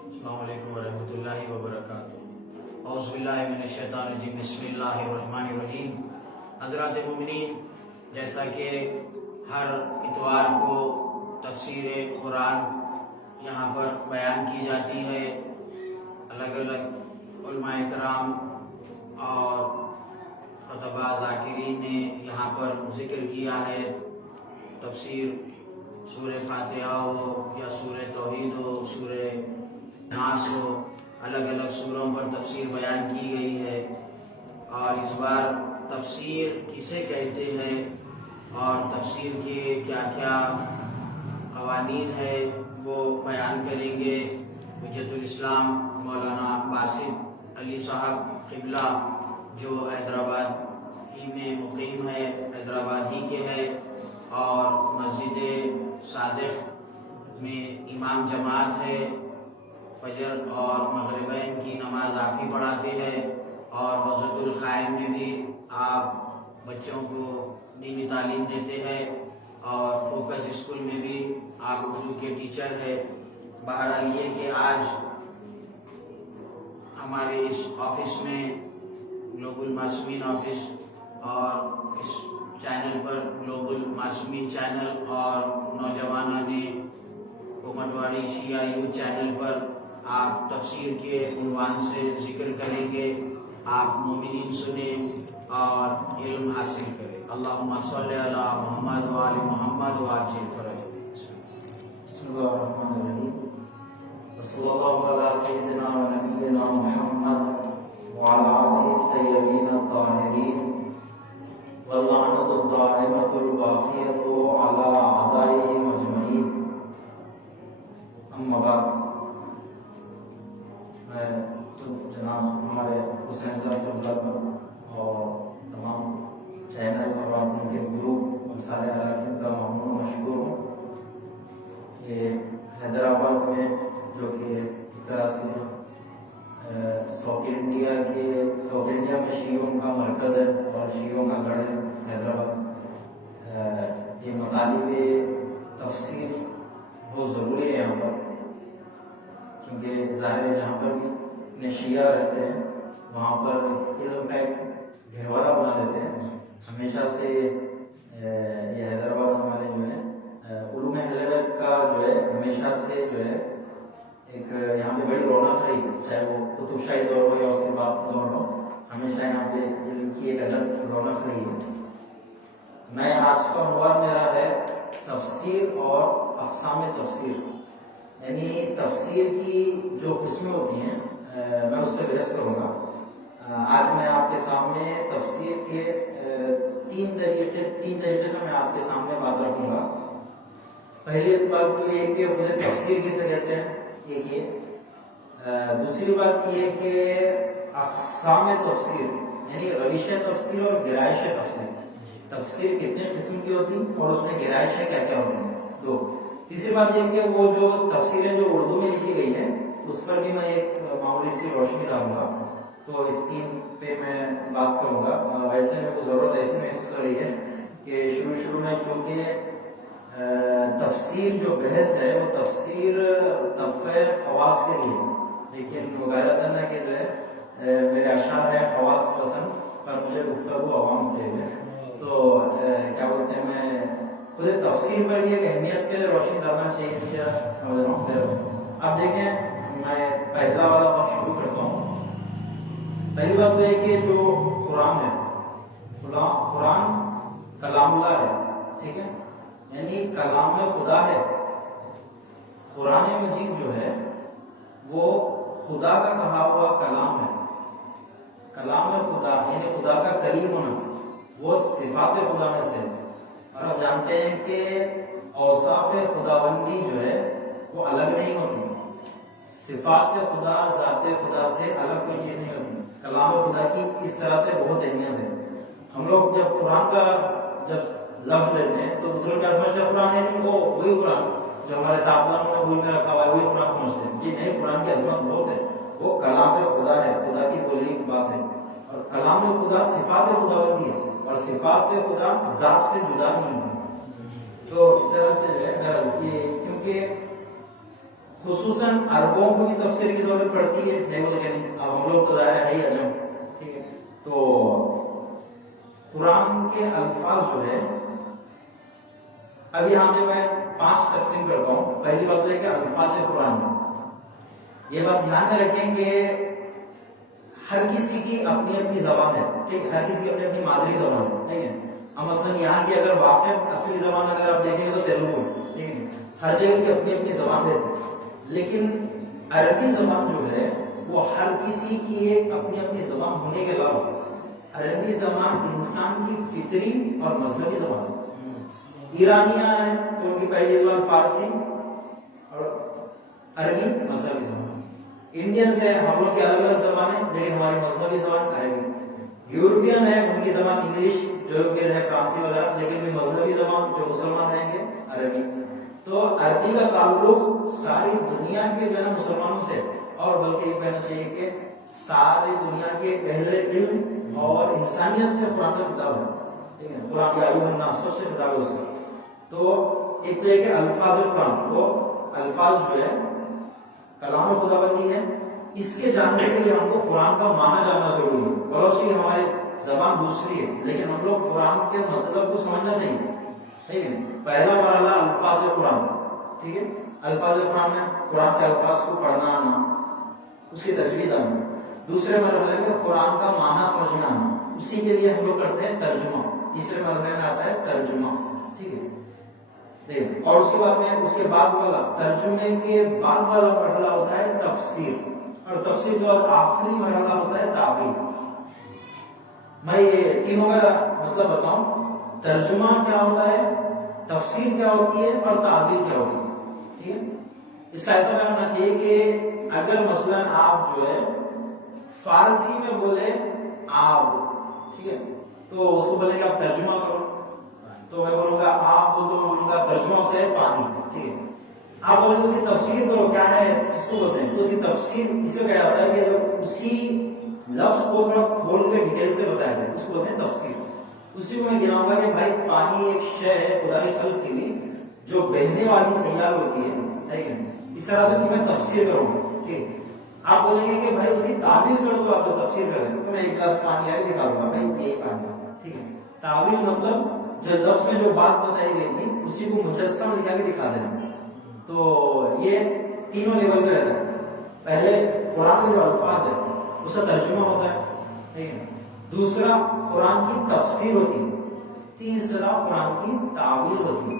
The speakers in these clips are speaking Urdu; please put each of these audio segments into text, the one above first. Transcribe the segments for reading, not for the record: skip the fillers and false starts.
السلام علیکم ورحمۃ اللہ وبرکاتہ۔ اعوذ باللہ من الشیطان الرجیم، بسم اللہ الرحمن الرحیم۔ حضرات مومنین، جیسا کہ ہر اتوار کو تفسیر قرآن یہاں پر بیان کی جاتی ہے، الگ الگ علماء کرام اور خطبہ ذاکرین نے یہاں پر ذکر کیا ہے، تفسیر سورہ فاتحہ ہو یا سورہ توحید ہو، سورہ ناس ہو، الگ الگ سوروں پر تفسیر بیان کی گئی ہے۔ اور اس بار تفسیر کسے کہتے ہیں اور تفسیر کے کیا کیا قوانین ہے وہ بیان کریں گے حجت الاسلام مولانا باسط علی صاحب قبلہ، جو حیدرآباد ہی میں مقیم ہے، حیدرآباد ہی کے ہے، اور مسجد صادق میں امام جماعت ہے، فجر اور مغربین کی نماز آپ ہی پڑھاتے ہیں، اور حضرت الخائم میں بھی آپ بچوں کو دینی تعلیم دیتے ہیں، اور فوکس اسکول میں بھی آپ اردو کے ٹیچر ہے۔ بہرحال یہ کہ آج ہمارے اس آفس میں گلوبل معصومین آفس اور اس چینل پر گلوبل معصومین چینل اور نوجوانوں نے کومٹ واڑی شیعہ یوتھ چینل پر آپ تفسیر کے عنوان سے ذکر کریں گے۔ آپ مومنین سنیں اور علم حاصل کریں۔ اللہم صلی علی محمد و آل محمد و عاجل فرج۔ بسم اللہ الرحمن الرحیم، وصلی اللہ علی سیدنا و نبینا محمد وعلی آلہ الطیبین الطاہرین واللعنۃ الدائمۃ الباقیۃ علی اعدائہم اجمعین۔ اما بعد، میں خود جناب ہمارے حسین صاحب قبلہ پر اور تمام چینل اور ان کے گروپ اور سارے اراکین کا ممنون مشکور ہوں کہ حیدرآباد میں، جو کہ ایک طرح سے ساؤتھ انڈیا میں شیعوں کا مرکز ہے اور شیعوں کا گڑھ ہے حیدرآباد، یہ مطالب تفسیر بہت ضروری ہے یہاں پر، کیونکہ ظاہر ہے جہاں پر بھی شیعہ رہتے ہیں وہاں پر علم کا ایک گہوارہ بنا دیتے ہیں۔ ہمیشہ سے یہ حیدرآباد ہمارے جو ہے علوم اہل بیت کا جو ہے ہمیشہ سے جو ہے ایک یہاں پہ بڑی رونق رہی، چاہے وہ قطب شاہی دور ہو یا اس کے بعد دور ہو، ہمیشہ یہاں پہ علم کی ایک الگ رونق رہی ہے۔ میں آج کا عنوان میرا ہے تفسیر اور اقسام تفسیر، یعنی تفسیر کی جو قسمیں ہوتی ہیں میں اس پہ بحث کروں گا۔ آج میں آپ کے سامنے تفسیر کے تین طریقے سے میں آپ کے سامنے بات رکھوں گا۔ پہلی بات تو یہ کہ خود تفسیر کسے کہتے ہیں، ایک یہ۔ دوسری بات یہ کہ اقسام تفسیر یعنی روش تفسیر اور گرائش تفسیر، تفسیر کتنے قسم کی ہوتی اور اس میں گرائشیں کیا کیا ہوتی ہیں، دو۔ تیسری بات یہ کہ وہ جو تفسیریں جو اردو میں لکھی گئی ہیں اس پر بھی میں ایک معمولی سی روشنی ڈالوں گا، تو اس تین پہ میں بات کروں گا۔ ویسے میرے کو ضرورت ایسے محسوس ہو رہی ہے کہ شروع میں، کیونکہ تفسیر جو بحث ہے وہ تفسیر طبقہ خواص کے لیے، لیکن وغیرہ کہ جو ہے میرے اشعار ہے خواص پسند پر مجھے گفتگو عوام سے ہے، تو کیا بولتے ہیں، میں خود تفسیر پر یہ اہمیت پہ روشنی ڈالنا چاہیے، کیا سمجھ رہا ہوں۔ اب دیکھیں، میں پہلا والا بات شروع کرتا ہوں۔ پہلی بات تو یہ کہ جو قرآن ہے، قرآن کلام اللہ ہے، ٹھیک ہے، یعنی کلام خدا ہے۔ قرآن مجید جو ہے وہ خدا کا کہا ہوا کلام ہے۔ کلام خدا یعنی خدا کا کلیم ہونا، وہ صفات خدا میں سے ہے، اور آپ جانتے ہیں کہ اوصاف خداوندی جو ہے وہ الگ نہیں ہوتی، صفات خدا ذات خدا سے الگ کوئی چیز نہیں ہوتی۔ کلام خدا کی اس طرح سے بہت اہمیت ہے۔ ہم لوگ جب قرآن کا جب لفظ لیتے ہیں تو دوسروں کا سمجھتے ہیں قرآن ہے، وہ وہی قرآن جو ہمارے تابلوں میں بول میں رکھا ہوا ہے وہی قرآن سمجھتے ہیں۔ یہ نہیں، قرآن کی عظمت بہت ہے، وہ کلام خدا ہے، خدا کی بولی کی بات ہے، اور کلام خدا صفات خداوندی ہے، اور صفات خدا ذات سے جدا نہیں ہے۔ تو اس طرح سے جو ہے یہ، کیونکہ خصوصاً عربوں کو بھی تفسیر کی ضرورت پڑتی ہے، نہیں بولے کہ نہیں، اب ہم لوگ تو ظاہر ہے ہی عجم، ٹھیک ہے، تو قرآن کے الفاظ جو ہے اب یہاں پہ میں 5 تقسیم کرتا ہوں. پہلی بات تو ہے کہ الفاظ قرآن، یہ بات دھیان میں رکھیں کہ ہر کسی کی اپنی اپنی زبان ہے، ٹھیک ہے، ہر کسی کی اپنی اپنی مادری زبان ہے، ٹھیک ہے. اب مثلاً یہاں کی اگر واقف اصلی زبان اگر آپ دیکھیں گے تو تیلگو ہے، ٹھیک ہے، ہر جگہ کی اپنی اپنی زبان ہے. لیکن عربی زبان جو ہے وہ ہر کسی کی ایک اپنی اپنی زبان ہونے کے علاوہ عربی زبان انسان کی فطری اور مذہبی زبان ہے. ایرانیاں ہیں تو ان کی پہلی زبان فارسی اور عربی مذہبی زبان. انڈینس ہے، ہم لوگ کی الگ الگ زبان ہے لیکن ہماری مذہبی زبان عربی. یورپین ہے، ان کی زبان انگلش جو کہ ہے فرانسی وغیرہ، لیکن بھی مذہبی زبان جو مسلمان رہیں گے عربی. تو عربی کا تعلق ساری دنیا کے جو ہے نا مسلمانوں سے، اور بلکہ یہ کہنا چاہیے کہ ساری دنیا کے اہل علم اور انسانیت سے قرآن کا خطاب ہے، ٹھیک ہے. قرآن یا ایھا الناس سب سے خطاب ہے اس کا. تو ایک تو یہ کہ الفاظ قرآن، وہ الفاظ جو ہے کلام خدا بندی ہے، اس کے جاننے کے لیے ہم کو قرآن کا معنی جاننا ضروری ہے. بلوچ کی ہماری زبان دوسری ہے لیکن ہم لوگ قرآن کے مطلب کو سمجھنا چاہیے، ٹھیک ہے. پہلا مرحلہ الفاظ قرآن، ٹھیک ہے. الفاظ قرآن میں قرآن کے الفاظ کو پڑھنا آنا، اس کی تجوید آنا. دوسرے مرحلے میں قرآن کا معنی سمجھنا آنا، اسی کے لیے ہم لوگ کرتے ہیں ترجمہ. تیسرے مرحلے میں آتا ہے ترجمہ، ٹھیک ہے. اور اس کے بعد میں اس کے بعد والا ترجمے کے بعد والا مرحلہ ہوتا ہے تفسیر، اور تفسیر کے بعد آخری مرحلہ ہوتا ہے تعبیر. میں یہ تینوں کا مطلب بتاؤں. ترجمہ کیا ہوتا ہے، تفسیر کیا ہوتی ہے اور تعبیر کیا ہوتی ہے، ٹھیک ہے. اس کا ایسا ہونا چاہیے کہ اگر مثلا آپ جو ہے فارسی میں بولے آب، ٹھیک ہے، تو اس کو بولیں گے آپ ترجمہ کرو، تو میں بولوں گا آپ بولو، میں بولوں گا ترجمہ اس کا ہے پانی، ٹھیک ہے. آپ بولیں گے اس کی تفسیر کرو کیا ہے، کس کو بولتے ہیں، تو اس کی تفسیر اس سے کہا جاتا ہے کہ جب اسی لفظ کو تھوڑا کھول کے ڈیٹیل سے بتایا جائے اس کو بولتے ہیں تفسیر. اسی کو میں گناؤں گا کہ بھائی پانی ایک شے ہے خدا کی خلق کی بھی جو بہنے والی سیال ہوتی ہے، ٹھیک ہے. اس طرح سے اس کی میں تفسیر کروں گا، ٹھیک ہے. آپ بولیں گے کہ بھائی اس کی تعبیر کر دو، آپ کو تفسیر کریں تو میں ایک گلاس پانی آئے دکھا دوں گا بھائی یہ پانی ہے، ٹھیک ہے. تعبیر مطلب جو لفظ میں جو بات بتائی گئی تھی اسی کو مجسم دکھا کے دکھا دینا. تو یہ تینوں لیول پہ رہتا ہے. پہلے قرآن کے جو الفاظ ہے اس کا ترجمہ ہوتا ہے، ٹھیک ہے. دوسرا قرآن کی تفسیر ہوتی ہے. تیسرا قرآن کی تعبیر ہوتی ہے.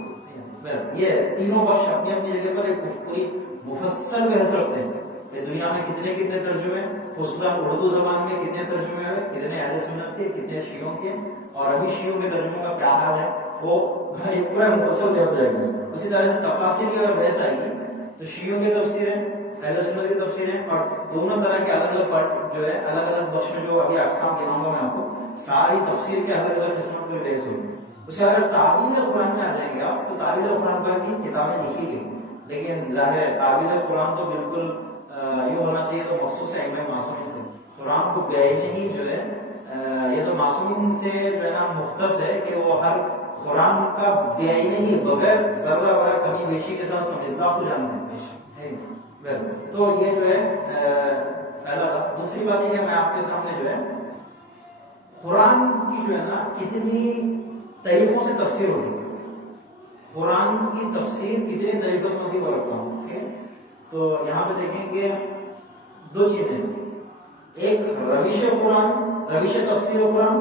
یہ تینوں بخش اپنی اپنی جگہ پر ایک پوری مفصل بحث رکھتے ہیں کہ دنیا میں کتنے ترجمے، خصوصاً اردو زبان میں کتنے ترجمے ہوئے، کتنے اہل سنت کے، کتنے شیعوں کے، اور ابھی شیعوں کے ترجموں کا کیا حال ہے، وہ ایک پورا مفصل بحث ہو جائے گا. اسی طرح سے تفاسیر کی اگر بحث آئے گی تو شیعوں کی تفسیریں، اہل سنت کی تفسیریں، اور دونوں طرح کے الگ الگ پارٹ جو ہے الگ الگ بخش میں جو ابھی اقسام گناؤں گا میں آپ کو، ساری تفسیر کے الگ الگ قسموں کی بحث ہوگی. اس کے اگر تعویل قرآن میں آ جائیں گے آپ تو تعویل قرآن پر بھی کتابیں لکھی گئی، لیکن ظاہر ہے تعویل قرآن تو بالکل یہ ہونا چاہیے تو مخصوص ہے ائمہ معصومین سے. قرآن کو بیچنے ہی جو ہے یہ تو معصومین سے جو ہے نا مختص ہے کہ وہ ہر قرآن کا بیچنے ہی بغیر ذرہ برا کمی بیشی کے ساتھ مصداق کو جانتے ہیں. تو یہ جو ہے پہلا تھا. دوسری بات یہ کہ میں آپ کے سامنے جو ہے قرآن کی جو ہے نا کتنی طریقوں سے تفسیر ہوتی ہے، قرآن کی تفسیر کتنے طریقوں سے ہوتی ہے وہ رکھتا ہوں، ٹھیک ہے. تو یہاں پہ دیکھیں گے دو چیزیں، ایک روش قرآن، روش تفسیر قرآن،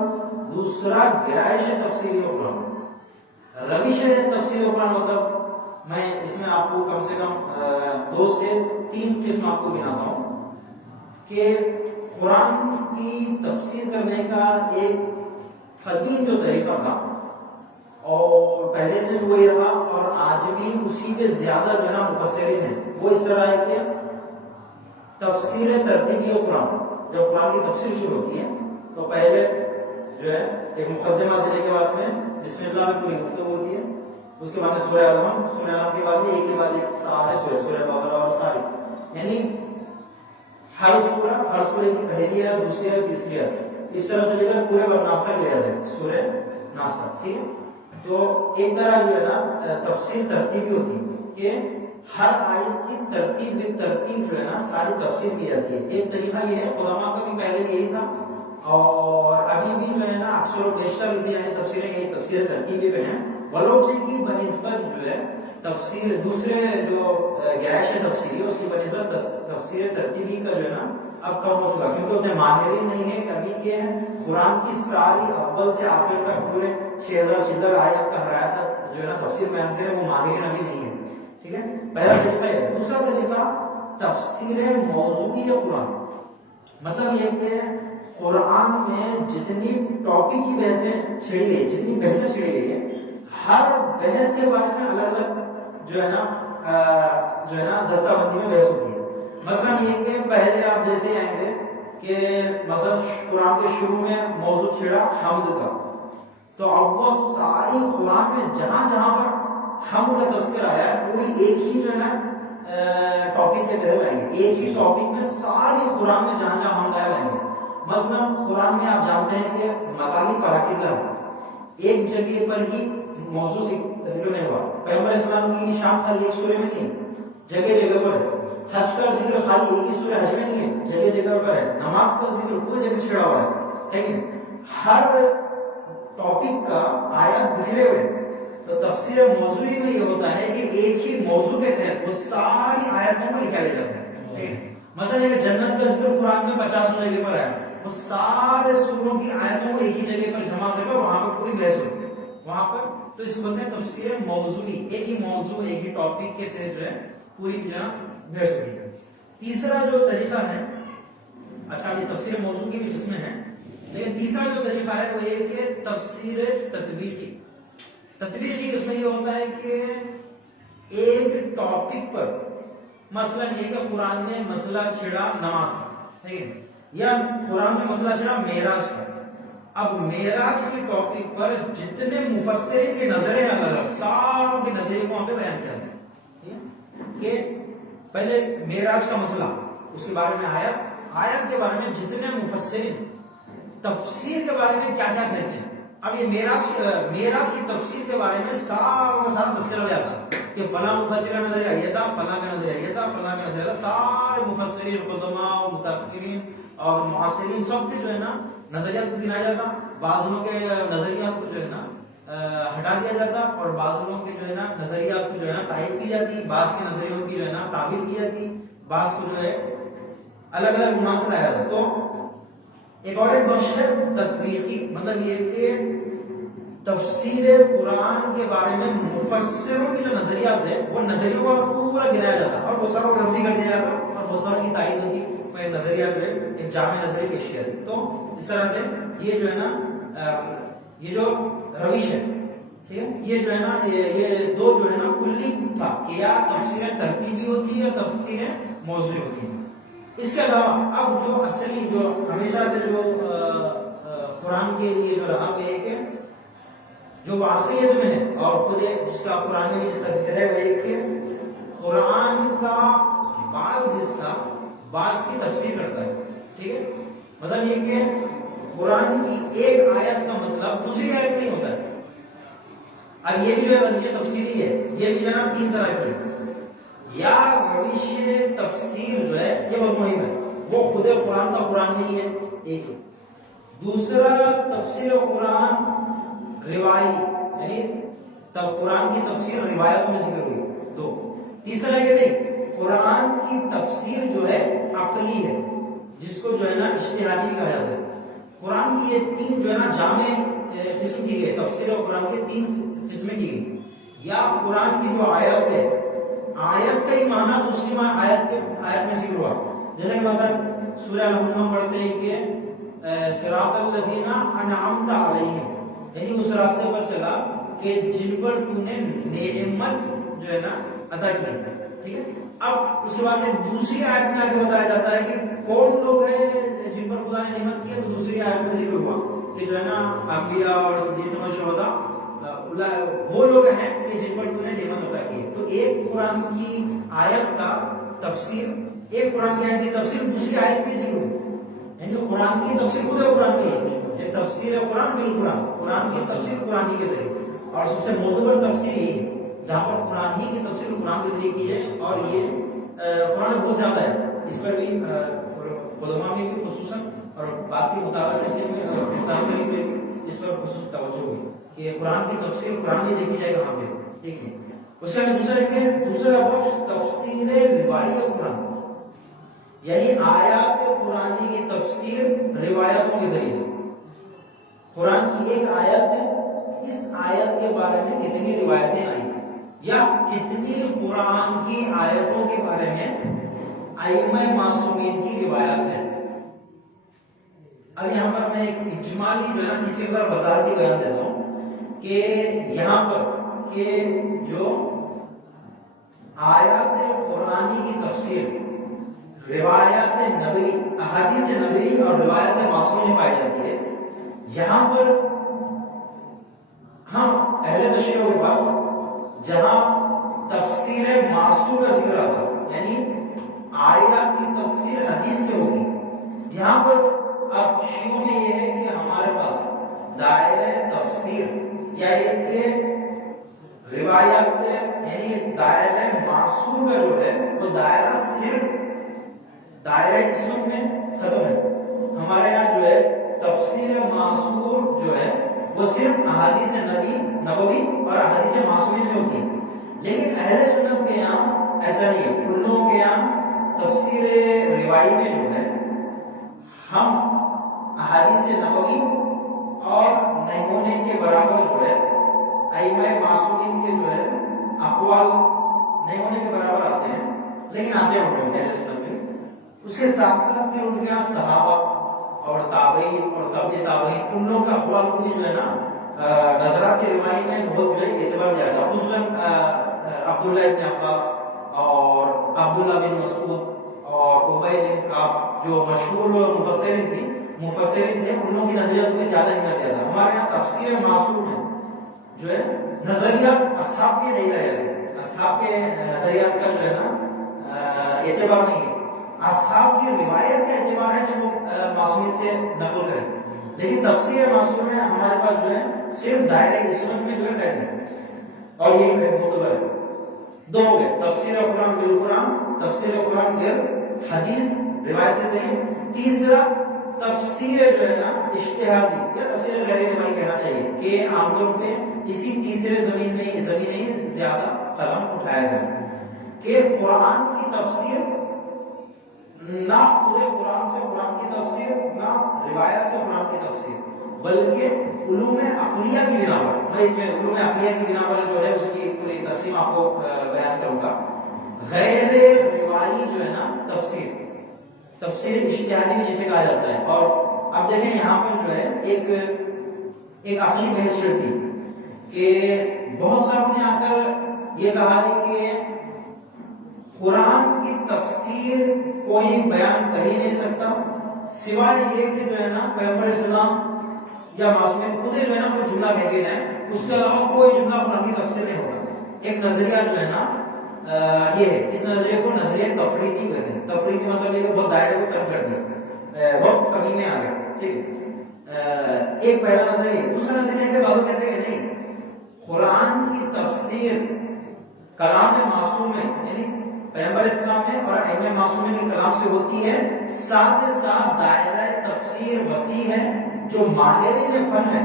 دوسرا گرائش تفسیر قرآن. روش تفسیر قرآن مطلب میں اس میں آپ کو کم سے کم 2 سے 3 قسم آپ کو گناتا ہوں کہ قرآن کی تفسیر کرنے کا ایک قدیم جو طریقہ تھا اور پہلے سے وہی رہا اور آج بھی اسی پہ زیادہ جو ہے نا مفسرین ہیں، وہ اس طرح ہے کہ تفسیر ترتیبی قرآن. جب قرآن کی تفسیر شروع ہوتی ہے تو پہلے جو ہے ایک مقدمہ دینے کے بعد میں بسم اللہ میں پوری گفتگو ہوتی ہے. اس کے بعد میں سورہ الحمد، سورہ الحمد کے بعد میں ایک کے بعد ایک سارے سورہ بقرہ اور سارے، یعنی ہر سورہ کی پہلی ہے، دوسری ہے، تیسری ہے، اس طرح سے لے کر پورے والناس تک لے جاتے ہیں سورہ ناس تک، ٹھیک ہے. تو ایک طرح جو ہے نا تفسیر ترتیبی ہوتی ہے کہ ہر آیت کی ترتیب جو ہے نا ساری تفسیر کی جاتی ہے. ایک طریقہ یہ ہے، علماء کا بھی پہلے یہی تھا اور ابھی بھی جو ہے نا اکثر و بیشتر بھی یعنی تفسیریں یہی تفسیر ترتیبی پہ ہیں، ولوچے کی بنسبت جو ہے تفسیر دوسرے جو گرائش تفسیری اس کی بنسبت تفسیر ترتیبی کا جو ہے نا اب کم ہو چکا، کیونکہ اتنے ماہرین نہیں ہے کبھی کے قرآن کی ساری اول سے آخر تک پورے 6000 آیت کا ہر آیت تک جو ہے نا تفسیر بیان کرے، وہ ماہرین ابھی نہیں ہے. ٹھیک ہے، پہلا طریقہ ہے. دوسرا طریقہ تفسیر موضوعی قرآن، مطلب یہ کہ قرآن میں جتنی ٹاپک کی بحثیں چھڑی گئی، جتنی بحثیں چھڑی گئی ہے، ہر بحث کے بارے میں الگ الگ جو ہے نا دستہ بندی میں بحث ہوتی ہے. مثلا یہ کہ پہلے آپ جیسے آئیں گے کہ مثلا قرآن کے شروع میں موضوع چھڑا حمد کا، تو اب وہ ساری قرآن میں جہاں جہاں پر حمد کا تذکر آیا ہے پوری ایک ہی جو ہے نا ٹاپک کے تحت آئیں گے، ایک ہی ٹاپک میں ساری قرآن میں جہاں جہاں حمد آیا آئیں گے. مثلا قرآن میں آپ جانتے ہیں کہ مطالب پراکندہ ہے، ایک جگہ پر ہی موضوع ذکر نہیں ہوا. پیغمبر اسلام کی شان خالی ایک سورے میں نہیں ہے، جگہ جگہ پر ہے. حج کا ذکر خالی ایک ہی سورہ حج میں نہیں ہے، جگہ جگہ پر ہے. نماز کا ذکر پوری جگہ چھڑا ہوا ہے کہ ہر ٹاپک کا آیات بکھرے ہوئے. تو تفسیر موضوعی میں یہ ہوتا ہے کہ ایک ہی موضوع کے تحت وہ ساری آیتوں کو نکالے جاتے ہیں. مثلا یہ جنت کا ذکر قرآن میں 50 جگہ پر ہے، وہ سارے سوروں کی آیتوں کو ایک ہی جگہ پر جمع کر کے وہاں پر پوری بحث ہوتی ہے وہاں پر. تو اس کو بولتے ہیں تفسیر موضوعی، ایک ہی موضوع ایک ہی ٹاپک کے تحت جو ہے پوری جو ہے بحث ہوتی ہے. تیسرا جو طریقہ ہے، اچھا یہ تفسیر موضوع کی بھی قسمیں ہیں، لیکن تیسرا جو طریقہ ہے وہ یہ کہ تفسیر تطبیقی. تطبیقی اس میں یہ ہوتا ہے کہ ایک ٹاپک پر مثلا یہ کہ قرآن میں مسئلہ چھڑا نماز کا، یا قرآن میں مسئلہ چھڑا معراج کا. اب معراج کے ٹاپک پر جتنے مفسرین کے نظریں الگ الگ، ساروں کے نظریے کو وہاں پہ بیان کیا جاتا ہے کہ پہلے معراج کا مسئلہ، اس کے بارے میں آیت کے بارے میں جتنے مفسرین تفسیر کے بارے میں کیا کیا کہتے ہیں. اب یہ معراج کی تفسیر کے بارے میں سارا تذکرہ ہو جاتا ہے کہ فلاں مفسر کا نظریہ یہ تھا، فلاں کا نظریہ یہ تھا، فلاں کا نظریہ تھا. سارے مفسرین، قدماء، متأخرین اور معاصرین سب کے جو ہے نا نظریات کو گنایا جاتا. بعضوں کے نظریات کو جو ہے نا ہٹا دیا جاتا اور بعضوں کے جو ہے نا نظریات کو جو ہے نا تائید کی جاتی، بعض کے نظریوں کی جو ہے نا تعبیر کی جاتی، بعض کو جو ہے الگ الگ مناسب آیا جاتا. تو ایک اور ایک بخش ہے تطبیقی، مطلب یہ کہ تفسیر قرآن کے بارے میں مفسروں کی جو نظریات ہے وہ نظریوں کو پورا گنایا جاتا اور بہت ساروں کو رد بھی کر دیا جاتا اور بہت ساروں کی تائید ہوتی، کوئی نظریہ جو ہے ایک جامع نظریہ پیش کیا جاتی. تو اس طرح سے یہ جو ہے نا یہ جو روش ہے، ٹھیک ہے، یہ جو ہے نا یہ دو جو ہے نا کلی تھا کہ یا تفسیریں ترتیبی ہوتی ہے اور تفسیریں موضوعی ہوتی ہیں. اس کے علاوہ اب جو اصلی جو ہمیشہ سے جو قرآن کے لیے جو رہا وہ ایک ہے جو واقعیت میں ہے اور خود جس کا قرآن میں بھی جس کا ذکر ہے وہ ایک ہے قرآن کا بعض حصہ بعض کی تفسیر کرتا ہے. ٹھیک ہے، مطلب یہ کہ قرآن کی ایک آیت کا مطلب دوسری آیت نہیں ہوتا ہے. اب یہ بھی جو ہے روش تفسیری ہے، یہ بھی جو ہے نا 3 طرح کی ہے. یا روش تفسیر جو ہے یہ بہت مہم ہے، وہ خود قرآن کا قرآن میں ہی ہے، ایک. دوسرا تفسیر قرآن روایی، یعنی تب قرآن کی تفسیر روایتوں میں ذکر ہوئی، 2. تیسرا یہ نہیں، قرآن کی تفسیر جو ہے عقلی ہے جس کو جو ہے نا اجتہادی بھی کہا جاتا ہے. قرآن کی یہ 3 جو ہے نا جامع قسم کی گئی، تفسیر قرآن کی 3 قسمیں کی گئی. یا قرآن کی جو آیت ہے، آیت کا ہی معنی دوسری آیت میں ذکر ہوا، جیسے کہ مثلا سورہ الحمد پڑھتے ہیں کہ صراط الذین انعمت علیہم، یعنی اس راستے پر چلا کہ جن پر تو نے نعمت جو ہے نا عطا کی. ٹھیک ہے، اب اس کے بعد ایک دوسری آیت میں آگے بتایا جاتا ہے کہ کون لوگ ہیں جن پر خدا نے نعمت کی ہے، تو دوسری آیت میں ذکر ہوا کہ جو ہے نا انبیاء اور صدیقین اور شہداء وہ لوگ ہیں کہ جن پر تو نے نعمت عطا کی ہے. تو ایک قرآن کی آیت کا تفسیر، ایک قرآن کی آیت کی تفسیر دوسری آیت میں ذکر ہوئی، یعنی قرآن کی تفسیر خود قرآن کی ہے. یہ تفسیر قرآن بالقرآن، قرآن کی تفسیر قرآن ہی کے ذریعے، اور سب سے معتبر تفسیر یہی ہے جہاں پر قرآن ہی کی تفسیر قرآن کے ذریعے کی جائے، اور یہ قرآن بہت زیادہ ہے، اس پر بھی علماء میں بھی خصوصاً اور باقی متعلقین میں متاثرین میں بھی اس پر خصوص توجہ ہوئی کہ قرآن کی تفسیر قرآن میں دیکھی جائے کہاں پہ. ٹھیک ہے، اس کا دوسرا بخش تفسیر روایت قرآن، یعنی آیات قرآنی کی تفسیر روایتوں کے ذریعے سے. قرآن کی ایک آیت ہے، اس آیت کے بارے میں کتنی روایتیں آئی یا کتنی قرآن کی آیتوں کے بارے میں ائمہ معصومین کی روایات ہیں. اب یہاں پر میں ایک اجمالی جو ہے نا کسی طرح وضاحتی بیان دیتا ہوں کہ یہاں پر کہ جو آیات قرآنی کی تفسیر روایات نبوی، احادیث نبوی اور روایات معصومہ پائی جاتی ہے، یہاں پر ہم اہل تشریح کے پاس جہاں تفسیر معصوم کا ذکر آتا ہے، یعنی آیات کی تفسیر حدیث سے ہوگی، یہاں پر اب شیعوں میں یہ ہے کہ ہمارے پاس دائرہ تفسیر یا ایک روایت یعنی دائرہ معصوم کا جو ہے وہ دائرہ صرف دائرہ عصمت میں ختم ہے. ہمارے یہاں جو ہے تفسیر معصوم جو ہے وہ صرف احادیث نبوی اور احادیث معصومی سے ہوتی ہے، لیکن اہل سنت کے یہاں ایسا نہیں ہے. ان لوگوں کے یہاں تفسیر روایی میں جو ہے ہم احادیث نبوی اور نہیں ہونے کے برابر جو ہے ائمہ معصومین کے جو ہے اقوال نہیں ہونے کے برابر آتے ہیں، لیکن آتے ہیں اہل سنت میں. اس کے ساتھ ساتھ پھر ان کے یہاں صحابہ اور تابعین اور تابع تابعین ان لوگوں کا اقوال کو بھی جو ہے نا نظرات روایی میں بہت جو ہے اعتبار دیا تھا. خصوصاً عبداللہ ابن عباس اور عبداللہ بن مسعود اور ابی بن کعب جو مشہور مفسرین تھے، ان لوگوں کی نظریات کو زیادہ اہمیت دیا تھا. ہمارے یہاں تفسیر معصوم ہے جو ہے نظریات اصحاب کے نہیں رہے تھے، اصحاب کے نظریات کا جو ہے نا اعتبار نہیں ہے، اصحاب کی روایت کا اعتبار ہے جو وہ معصومیت سے نقل کریں، لیکن تفسیر معصوم میں ہمارے پاس جو ہے صرف دائرہ عصمت میں جو ہے قید ہے، اور یہ معتبر ہے. دو ہو گئے، تفسیر قرآن بالقرآن، تفسیر قرآن غیر حدیث روایت کے ذریعے. تیسرا تفسیر جو ہے نا اجتہادی یا تفسیر غیر روایی کہنا چاہیے کہ عام طور پہ اسی تیسرے زمین میں زیادہ قلم اٹھایا گیا کہ قرآن کی تفسیر نہ خود قرآن سے قرآن کی تفسیر، نہ روایت سے قرآن کی تفسیر، بلکہ علوم عقلیہ کی بنا پر. میں اس میں علوم عقلیہ کی بنا پر جو ہے اس کی پوری تقسیم آپ کو بیان کروں گا. غیر روایی جو ہے نا تفسیر اجتہادی بھی جسے کہا جاتا ہے. اور اب دیکھیں یہاں پر جو ہے ایک عقلی بحث چلتی کہ بہت ساروں نے آ کر یہ کہا ہے کہ قرآن کی تفسیر کوئی بیان کر ہی نہیں سکتا سوائے یہ کہ جو ہے نا پیغمبر اسلام یا معصومین خود جو ہے نا کوئی جملہ پھینکے جائیں، اس کے علاوہ کوئی جملہ قرآن کی تفسیر نہیں ہوتا. ایک نظریہ جو ہے نا یہ ہے، اس نظریے کو نظریہ تفریطی کہتے ہیں. تفریطی مطلب یہ کہ بہت دائرے کو تنگ کر دیا، بہت کمی میں آ گیا. ٹھیک ہے، ایک پہلا نظریہ. دوسرا نظریہ کے بعد کہتے ہیں نہیں، قرآن کی تفسیر کلام معصوم ہے، یعنی پیغمبر اسلام میں اور ائمہ معصومین کے کلام سے ہوتی ہے، ساتھ ساتھ دائرہ تفسیر وسیع ہے. جو ماہرین فن ہے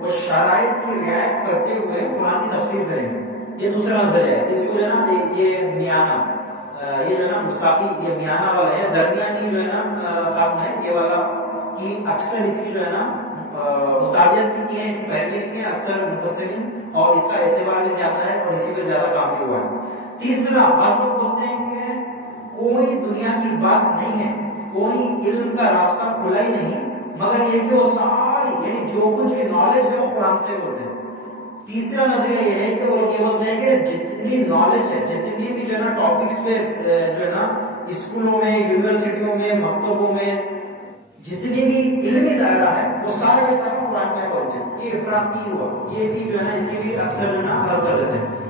وہ شرائط کی رعایت کرتے ہوئے قرآن کی تفسیر کریں گے. یہ دوسرا نظریہ ہے. اس کو جو ہے نا یہ میانہ، یہ جو ہے نا مستقی، یہ میانہ والا ہے، درمیانی جو ہے نا خاتمہ ہے یہ والا کی اکثر اس کی جو ہے نا مطابقت بھی کی ہے، اس کی پیروی کی ہے اکثر مفسرین، اور اس کا اعتبار بھی زیادہ ہے اور اسی پہ زیادہ کام بھی ہوا ہے. تیسرا بعض لوگ بولتے ہیں کہ کوئی دنیا کی بات نہیں ہے، کوئی علم کا راستہ کھلا ہی نہیں، مگر یہ کہ وہ ساری یعنی جو کچھ بھی نالج ہے وہ قرآن سے بولتے ہیں. تیسرا نظریہ یہ ہے کہ وہ یہ بولتے ہیں کہ جتنی نالج ہے، جتنی بھی جو ہے نا ٹاپکس پہ جو ہے نا اسکولوں میں، یونیورسٹیوں میں، مکتبوں میں جتنی بھی علمی دائرہ ہے وہ سارے کے سارے قرآن میں بولتے ہیں. یہ افراطی ہوا، یہ بھی جو ہے نا اس کی بھی اکثر جو ہے نا حل کر دیتے ہیں.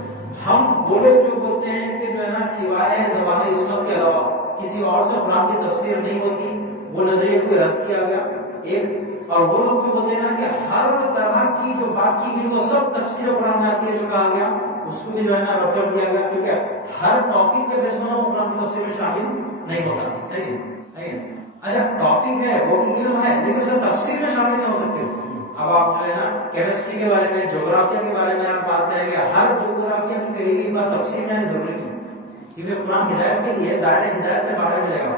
ہم وہ لوگ جو بولتے ہیں کہ جو ہے نا سوائے زبان عصمت کے علاوہ کسی اور سے قرآن کی تفسیر نہیں ہوتی، وہ نظریے کو رد کیا گیا. ایک اور وہ لوگ جو بولتے ہیں نا کہ ہر طرح کی جو بات کی گئی وہ سب تفسیر قرآن میں آتی ہے، جو کہا گیا اس کو بھی جو ہے نا رد کر دیا گیا، کیونکہ ہر ٹاپک پہ بیس ہونا وہ قرآن کی تفسیر میں شامل نہیں ہوتا ہے۔ اچھا ٹاپک ہے وہ بھی علم ہے لیکن اسے تفسیر میں شامل نہیں ہو سکتے۔ اب آپ جو ہے نا کیمسٹری کے بارے میں، جغرافیہ کے بارے میں آپ بات کریں گے، ہر جغرافیہ کی کہیں بھی بات تفسیر میں آنی ضروری نہیں ہے، کیونکہ قرآن ہدایت کے لیے دائرہ ہدایت سے باہر ملے گا،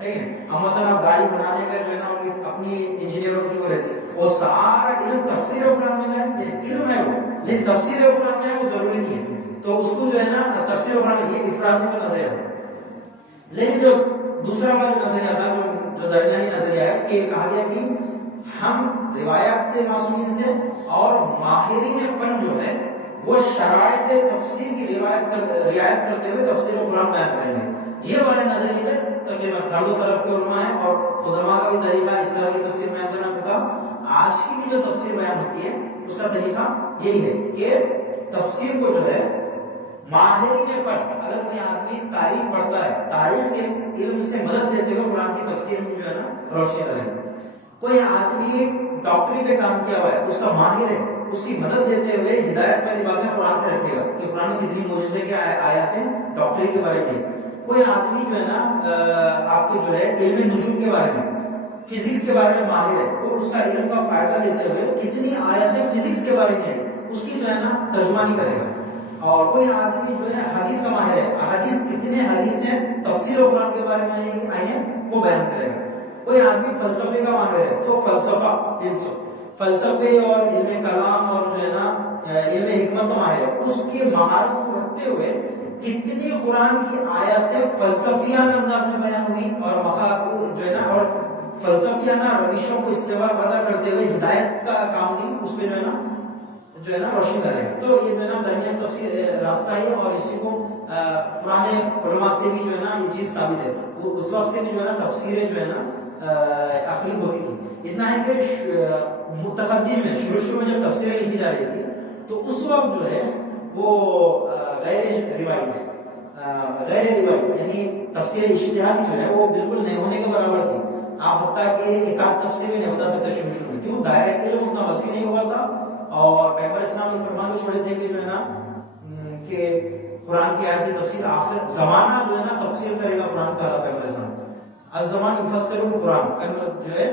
لیکن ہم مثلا آپ گاڑی بنانے کا جو ہے نا ان کی اپنی انجینئروں کی وہ رہتی ہے، وہ سارا علم تفسیر قرآن میں ہے، علم ہے وہ، لیکن تفسیر قرآن میں ہے وہ ضروری نہیں ہے، تو اس کو جو ہے نا تفسیر قرآن میں یہ افراطی کا نظریہ ہے۔ لیکن جو دوسرا والا نظریہ تھا، جو درمیانی نظریہ ہے، کہ کہا گیا کہ ہم روایات معصومین سے اور ماہرین فن جو ہے وہ شرائط تفسیر کی رعایت کرتے ہوئے تفسیر قرآن بیان کریں گے۔ یہ والے نظریے میں تقریباً ہر دو طرف کے علماء ہیں، اور علماء کا بھی طریقہ اس طرح کی تفسیر بیان کرنا تھا۔ آج کی بھی جو تفسیر بیان ہوتی ہے اس کا طریقہ یہی ہے کہ تفسیر کو جو ہے ماہرین پر، اگر کوئی آدمی تاریخ پڑھتا ہے، تاریخ کے علم سے مدد لیتے ہوئے قرآن کی تفسیر میں جو ہے نا روشنی کرے، کوئی آدمی ڈاکٹری پہ کام کیا ہوا ہے، اس کا ماہر ہے، اس کی مدد دیتے ہوئے ہدایت والی باتیں قرآن سے رکھے گا کہ قرآن میں کتنی معجزے کے آیات ہیں ڈاکٹری کے بارے میں۔ کوئی آدمی جو ہے نا آپ کو جو ہے علم نجوم کے بارے میں، فزکس کے بارے میں ماہر ہے، اور اس کا علم کا فائدہ لیتے ہوئے کتنی آیتیں فزکس کے بارے میں ہے اس کی جو ہے نا ترجمانی کرے گا۔ اور کوئی آدمی جو ہے حدیث کا ماہر ہے، حدیث کتنے حدیث ہیں تفسیر و قرآن کے بارے میں آئی ہیں وہ بیان کرے گا۔ کوئی آدمی فلسفے کا ماہر ہے تو فلسفے اور علم کلام اور جو ہے نا علم حکمت کا ماہر ہے، اس کی مہارت کو رکھتے ہوئے کتنی قرآن کی آیاتیں فلسفیانہ انداز میں بیان ہوئی، اور جو ہے نا اور فلسفیانہ روشوں کو استعمال ادا کرتے ہوئے ہدایت کا کام دی، اس پہ جو ہے نا روشنی ڈالے گا۔ تو یہ جو ہے نا درمیان تفسیر راستہ ہے، اور اسی کو پرانے علماء سے بھی جو ہے نا یہ چیز ثابت ہے، وہ اس وقت سے بھی جو ہے نا تفسیریں جو ہے نا عقلی ہوتی تھی۔ اتنا ہے کہ متقدم میں شروع میں جب تفسیریں لکھی جا رہی تھی تو اس وقت جو ہے وہ غیر روایت یعنی تفسیر اجتہادی جو ہے وہ بالکل نہیں ہونے کے برابر تھی۔ آپ حتیٰ کہ ایک آدھ تفسیر بھی نہیں بتا سکتے شروع میں، کیوں؟ دائرہ علم اتنا وسیع نہیں ہوا تھا، اور پیغمبر اسلام نے فرما کے چھوڑے تھے کہ جو ہے نا کہ قرآن کی آیت کی تفسیر آخر زمانہ جو ہے نا تفسیر کرے گا قرآن کا، پیغمبر اسلام الزمان یفسر القرآن، جو ہے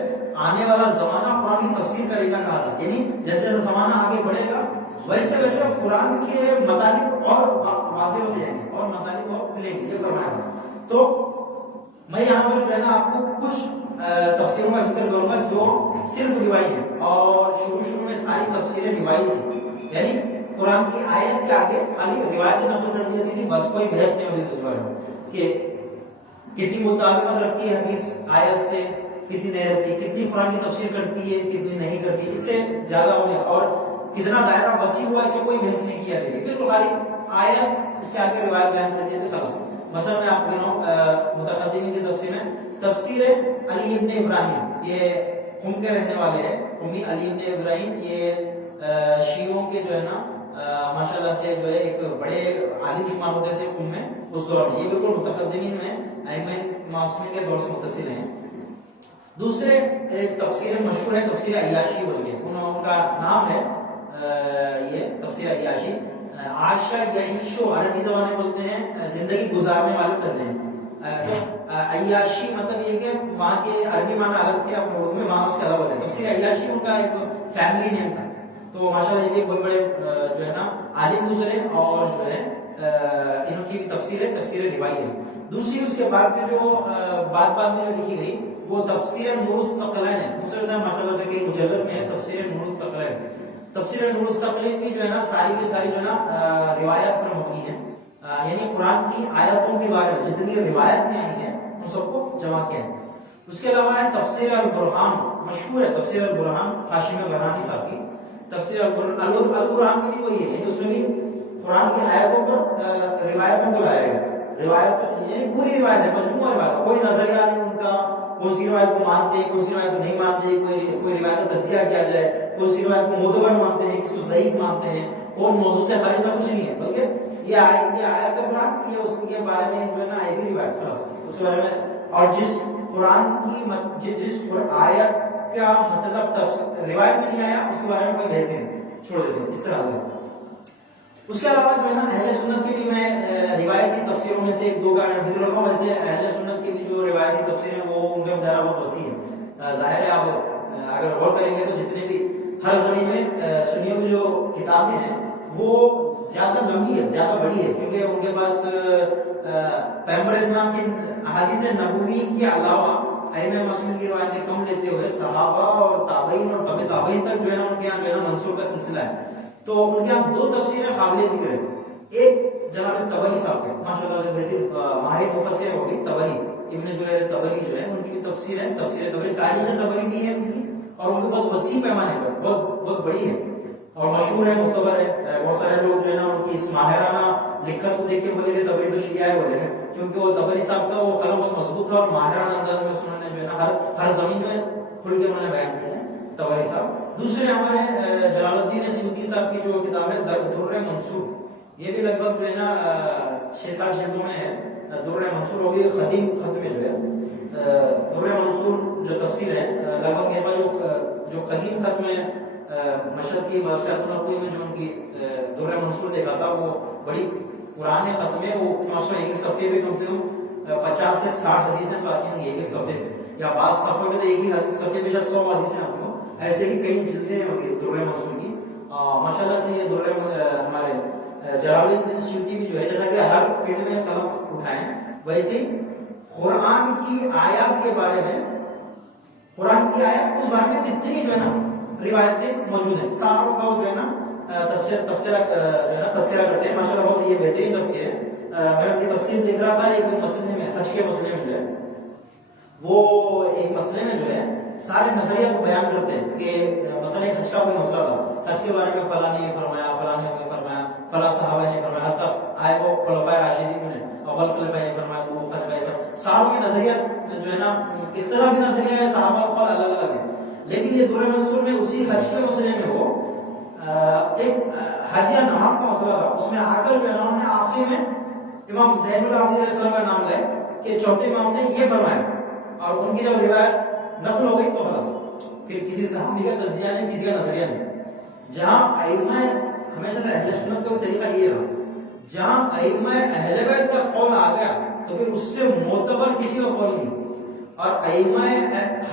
آنے والا زمانہ قرآن کی تفسیر کرے گا کہا، یعنی جیسے جیسے زمانہ آگے بڑھے گا ویسے ویسے قرآن کے مطالب اور واضح ہو جائیں گے اور مطالب اور کھلیں گے، یہ فرمایا تھا۔ تو میں یہاں پر جو ہے نا آپ کو کچھ تفسیروں کا ذکر کروں گا جو صرف روائی ہے، اور شروع میں ساری تفسیریں روائی تھی، یعنی قرآن کی آیت کے آگے خالی روایتیں نقل کر دی جاتی تھی، بس کوئی بحث نہیں ہوتی اس بارے میں کہ کتنی مطابقت رکھتی ہے حدیث آیت سے، کتنی نہیں رکھتی، کتنی قرآن کی تفسیر کرتی ہے، کتنی نہیں کرتی، اس سے زیادہ ہو جائے، اور کتنا دائرہ وسیع ہوا اسے کوئی بحث نہیں کیا جاتی، بالکل خالی آیت اس کے آگے روایت بیان کر دی جاتی خلاص۔ مثلا میں آپ کو متقدمین کی تفسیر ہے، تفسیر علی ابن ابراہیم، یہ قم کے رہنے والے ہیں، قمی علی ابن ابراہیم، یہ شیعوں کے جو ہے نا ماشاءاللہ سے جو ہے ایک بڑے عالم شمار ہوتے تھے قم میں اس دور میں، یہ بالکل متقدمین میں ائمہ معصومین کے دور سے متصل ہیں۔ دوسرے ایک تفسیر مشہور ہے تفسیر عیاشی بول کے، ان کا نام ہے یہ تفسیر عیاشی، عاشا یعیشو عربی زبان میں بولتے ہیں زندگی گزارنے والے کہتے ہیں، تو عیاشی مطلب یہ کہ وہاں کے عربی معنی الگ تھے، اپنے اردو میں معنی اس کے الگ ہوتے ہیں۔ تفسیر عیاشی ان کا ایک فیملی نیم تھا، تو ماشاءاللہ یہ بھی بہت بڑے جو ہے نا عالم گزرے، اور جو ہے ان کی بھی تفسیر ہے، تفسیر روائی ہے۔ دوسری اس کے بعد میں جو بعد میں جو لکھی گئی وہ تفسیر نور الثقلین ہے، دوسرے ماشاءاللہ سے کئی مجلد میں ہے تفسیر نور الثقلین۔ تفسیر نور الثقلین کی جو ہے نا ساری کی ساری جو ہے نا روایت پر مبنی ہے، یعنی قرآن کی آیاتوں کے بارے میں جتنی روایتیں آئی ہیں ان سب کو جمع کیا ہے۔ اس کے علاوہ ہے تفسیر البرہان، مشہور ہے تفسیر البرہان ہاشمی غرانی صاحب کی تفسیر البرہان کی بھی وہی ہے، اس میں بھی قرآن کی آیاتوں پر روایتوں کو لایا گیا، روایت یعنی پوری روایت ہے، مجموعہ روایت، کوئی نظریہ نہیں ان کا، کون سی روایت کو مانتے ہیں کون سی روایت کو نہیں مانتے، کوئی روایت کا تجزیہ کیا جائے، کون سی روایت کو معتبر مانتے ہیں، کس کو ضعیف مانتے ہیں، اور موضوع سے خارج کچھ نہیں ہے، بلکہ یہ آیت قرآن یہ اس کے بارے میں جو ہے نا ایک ہی روایت خلاص اس کے بارے میں، اور جس قرآن کی جس آیت کا مطلب روایت میں نہیں آیا اس کے بارے میں کوئی بحث نہیں، چھوڑ دیتے ہیں اس طرح سے۔ اس کے علاوہ جو ہے نا اہل سنت کی بھی میں روایتی تفسیروں میں سے ایک دو کا ذکر کرتا ہوں. ویسے اہل سنت کی بھی جو روایتی تفسیر ہیں وہ ان کا دائرہ بہت وسیع ہے. ظاہر ہے آپ اگر غور کریں گے تو جتنے بھی ہر زمین میں سنیوں کی جو کتابیں ہیں وہ زیادہ لمبی ہے, زیادہ بڑی ہے, کیونکہ ان کے پاس پیغمبر اسلام کی احادیث نبوی کے علاوہ ائمہ معصومین کی روایتیں کم لیتے ہوئے صحابہ اور تابعین اور تبع تابعین تک جو ہے نا ان کے یہاں جو ہے نا منسوخ کا سلسلہ ہے. تو ان کے یہاں دو تفسیریں قابل ذکر ہیں. ایک جناب طبری صاحب کے ماشاءاللہ سے بہترین ماہر مفسر ہو گئی طبری, ابن جریر طبری جو ہے ان کی بھی تفسیر ہے, تفسیر طبری, تاریخ طبری بھی ہے ان کی, اور ان کی بہت وسیع پیمانے پر بہت بڑی ہے اور مشہور ہے, معتبر ہے. بہت سارے لوگ جو ہے نا ان کی اس ماہرانہ لکھت کو دیکھ کے بولے کہ طبری تو شیعہ ہے بولے ہیں, کیونکہ وہ طبری صاحب کا وہ قلم بہت مضبوط تھا اور ماہرانہ انداز میں انہوں نے جو ہے نا ہر زمین میں کھل کے انہوں نے بیان کیا ہے طبری صاحب. دوسرے ہمارے جلال الدین سیوطی صاحب کی جو کتاب ہے در منصور, یہ بھی لگ بھگ جو ہے نا 6-7 جلدوں میں ہے. در منصور ہوگی قدیم خط میں جو ہے در منصور جو تفسیر ہے لگ بھگ یہ جو قدیم خط میں مشہد کی بادشاہت النقوی میں جو ان کی در منصور دیکھا تھا وہ بڑی پرانے خط میں وہ ایک صفحے پہ کم سے کم 50 سے 60 حدیثیں آتی ہیں ایک صفحے پہ, یا بعض صفحے پہ تو ایک ہی صفحے پہ 100 حدیثیں آتی ہیں. ایسے ہی کئی جلدیں ہوگی در منصور کی. ماشاءاللہ سے یہ در ہمارے جلال الدین سیوطی بھی جو ہے جیسا کہ ہر فیلڈ میں قلم اٹھائیں, ویسے ہی قرآن کی آیات کے بارے میں, قرآن کی آیات اس بارے میں کتنی جو ہے نا روایتیں موجود ہیں, ساروں کا جو ہے نا تذکرہ کرتے ہیں. ماشاءاللہ بہت یہ بہترین تفسیر ہے. میں ان کی تفسیر دیکھ رہا تھا ایک مسئلے میں, حج کے مسئلے میں جو ہے وہ ایک مسئلے میں جو ہے سارے مسئلے کو بیان کرتے ہیں کہ مسئلہ حج کا کوئی مسئلہ تھا, حج کے بارے میں فلاں نے یہ فرمایا, فلاں نے یہ فرمایا, فلاں صحابہ نے فرمایا, حتی آئے وہ خلفائے راشدین نے اول خلیفہ یہ فرمایا, دو خلیفہ یہ فرمایا. ساروں کے نظریہ جو ہے نا اختلافی نظریہ ہے, صحابہ کا قول الگ الگ ہے. لیکن یہ در منصور میں اسی حج کے مسئلے میں وہ ایک حج یا نماز کا مسئلہ تھا, اس میں آ کر جو ہے نا انہوں نے آخری میں امام زین العابدین علیہ السلام کا نام لائے کہ چوتھے امام نے یہ فرمایا, اور ان کی جب روایت نقل ہو گئی تو خلاص پھر کسی صحابی کا تجزیہ نہیں, کسی کا نظریہ نہیں. جہاں ائمہ ہمیشہ سے اہل سنت کا طریقہ یہ رہا, جہاں ائمہ اہل بیت کا قول آ گیا تو پھر اس سے معتبر کسی کا قول نہیں. اور ائمہ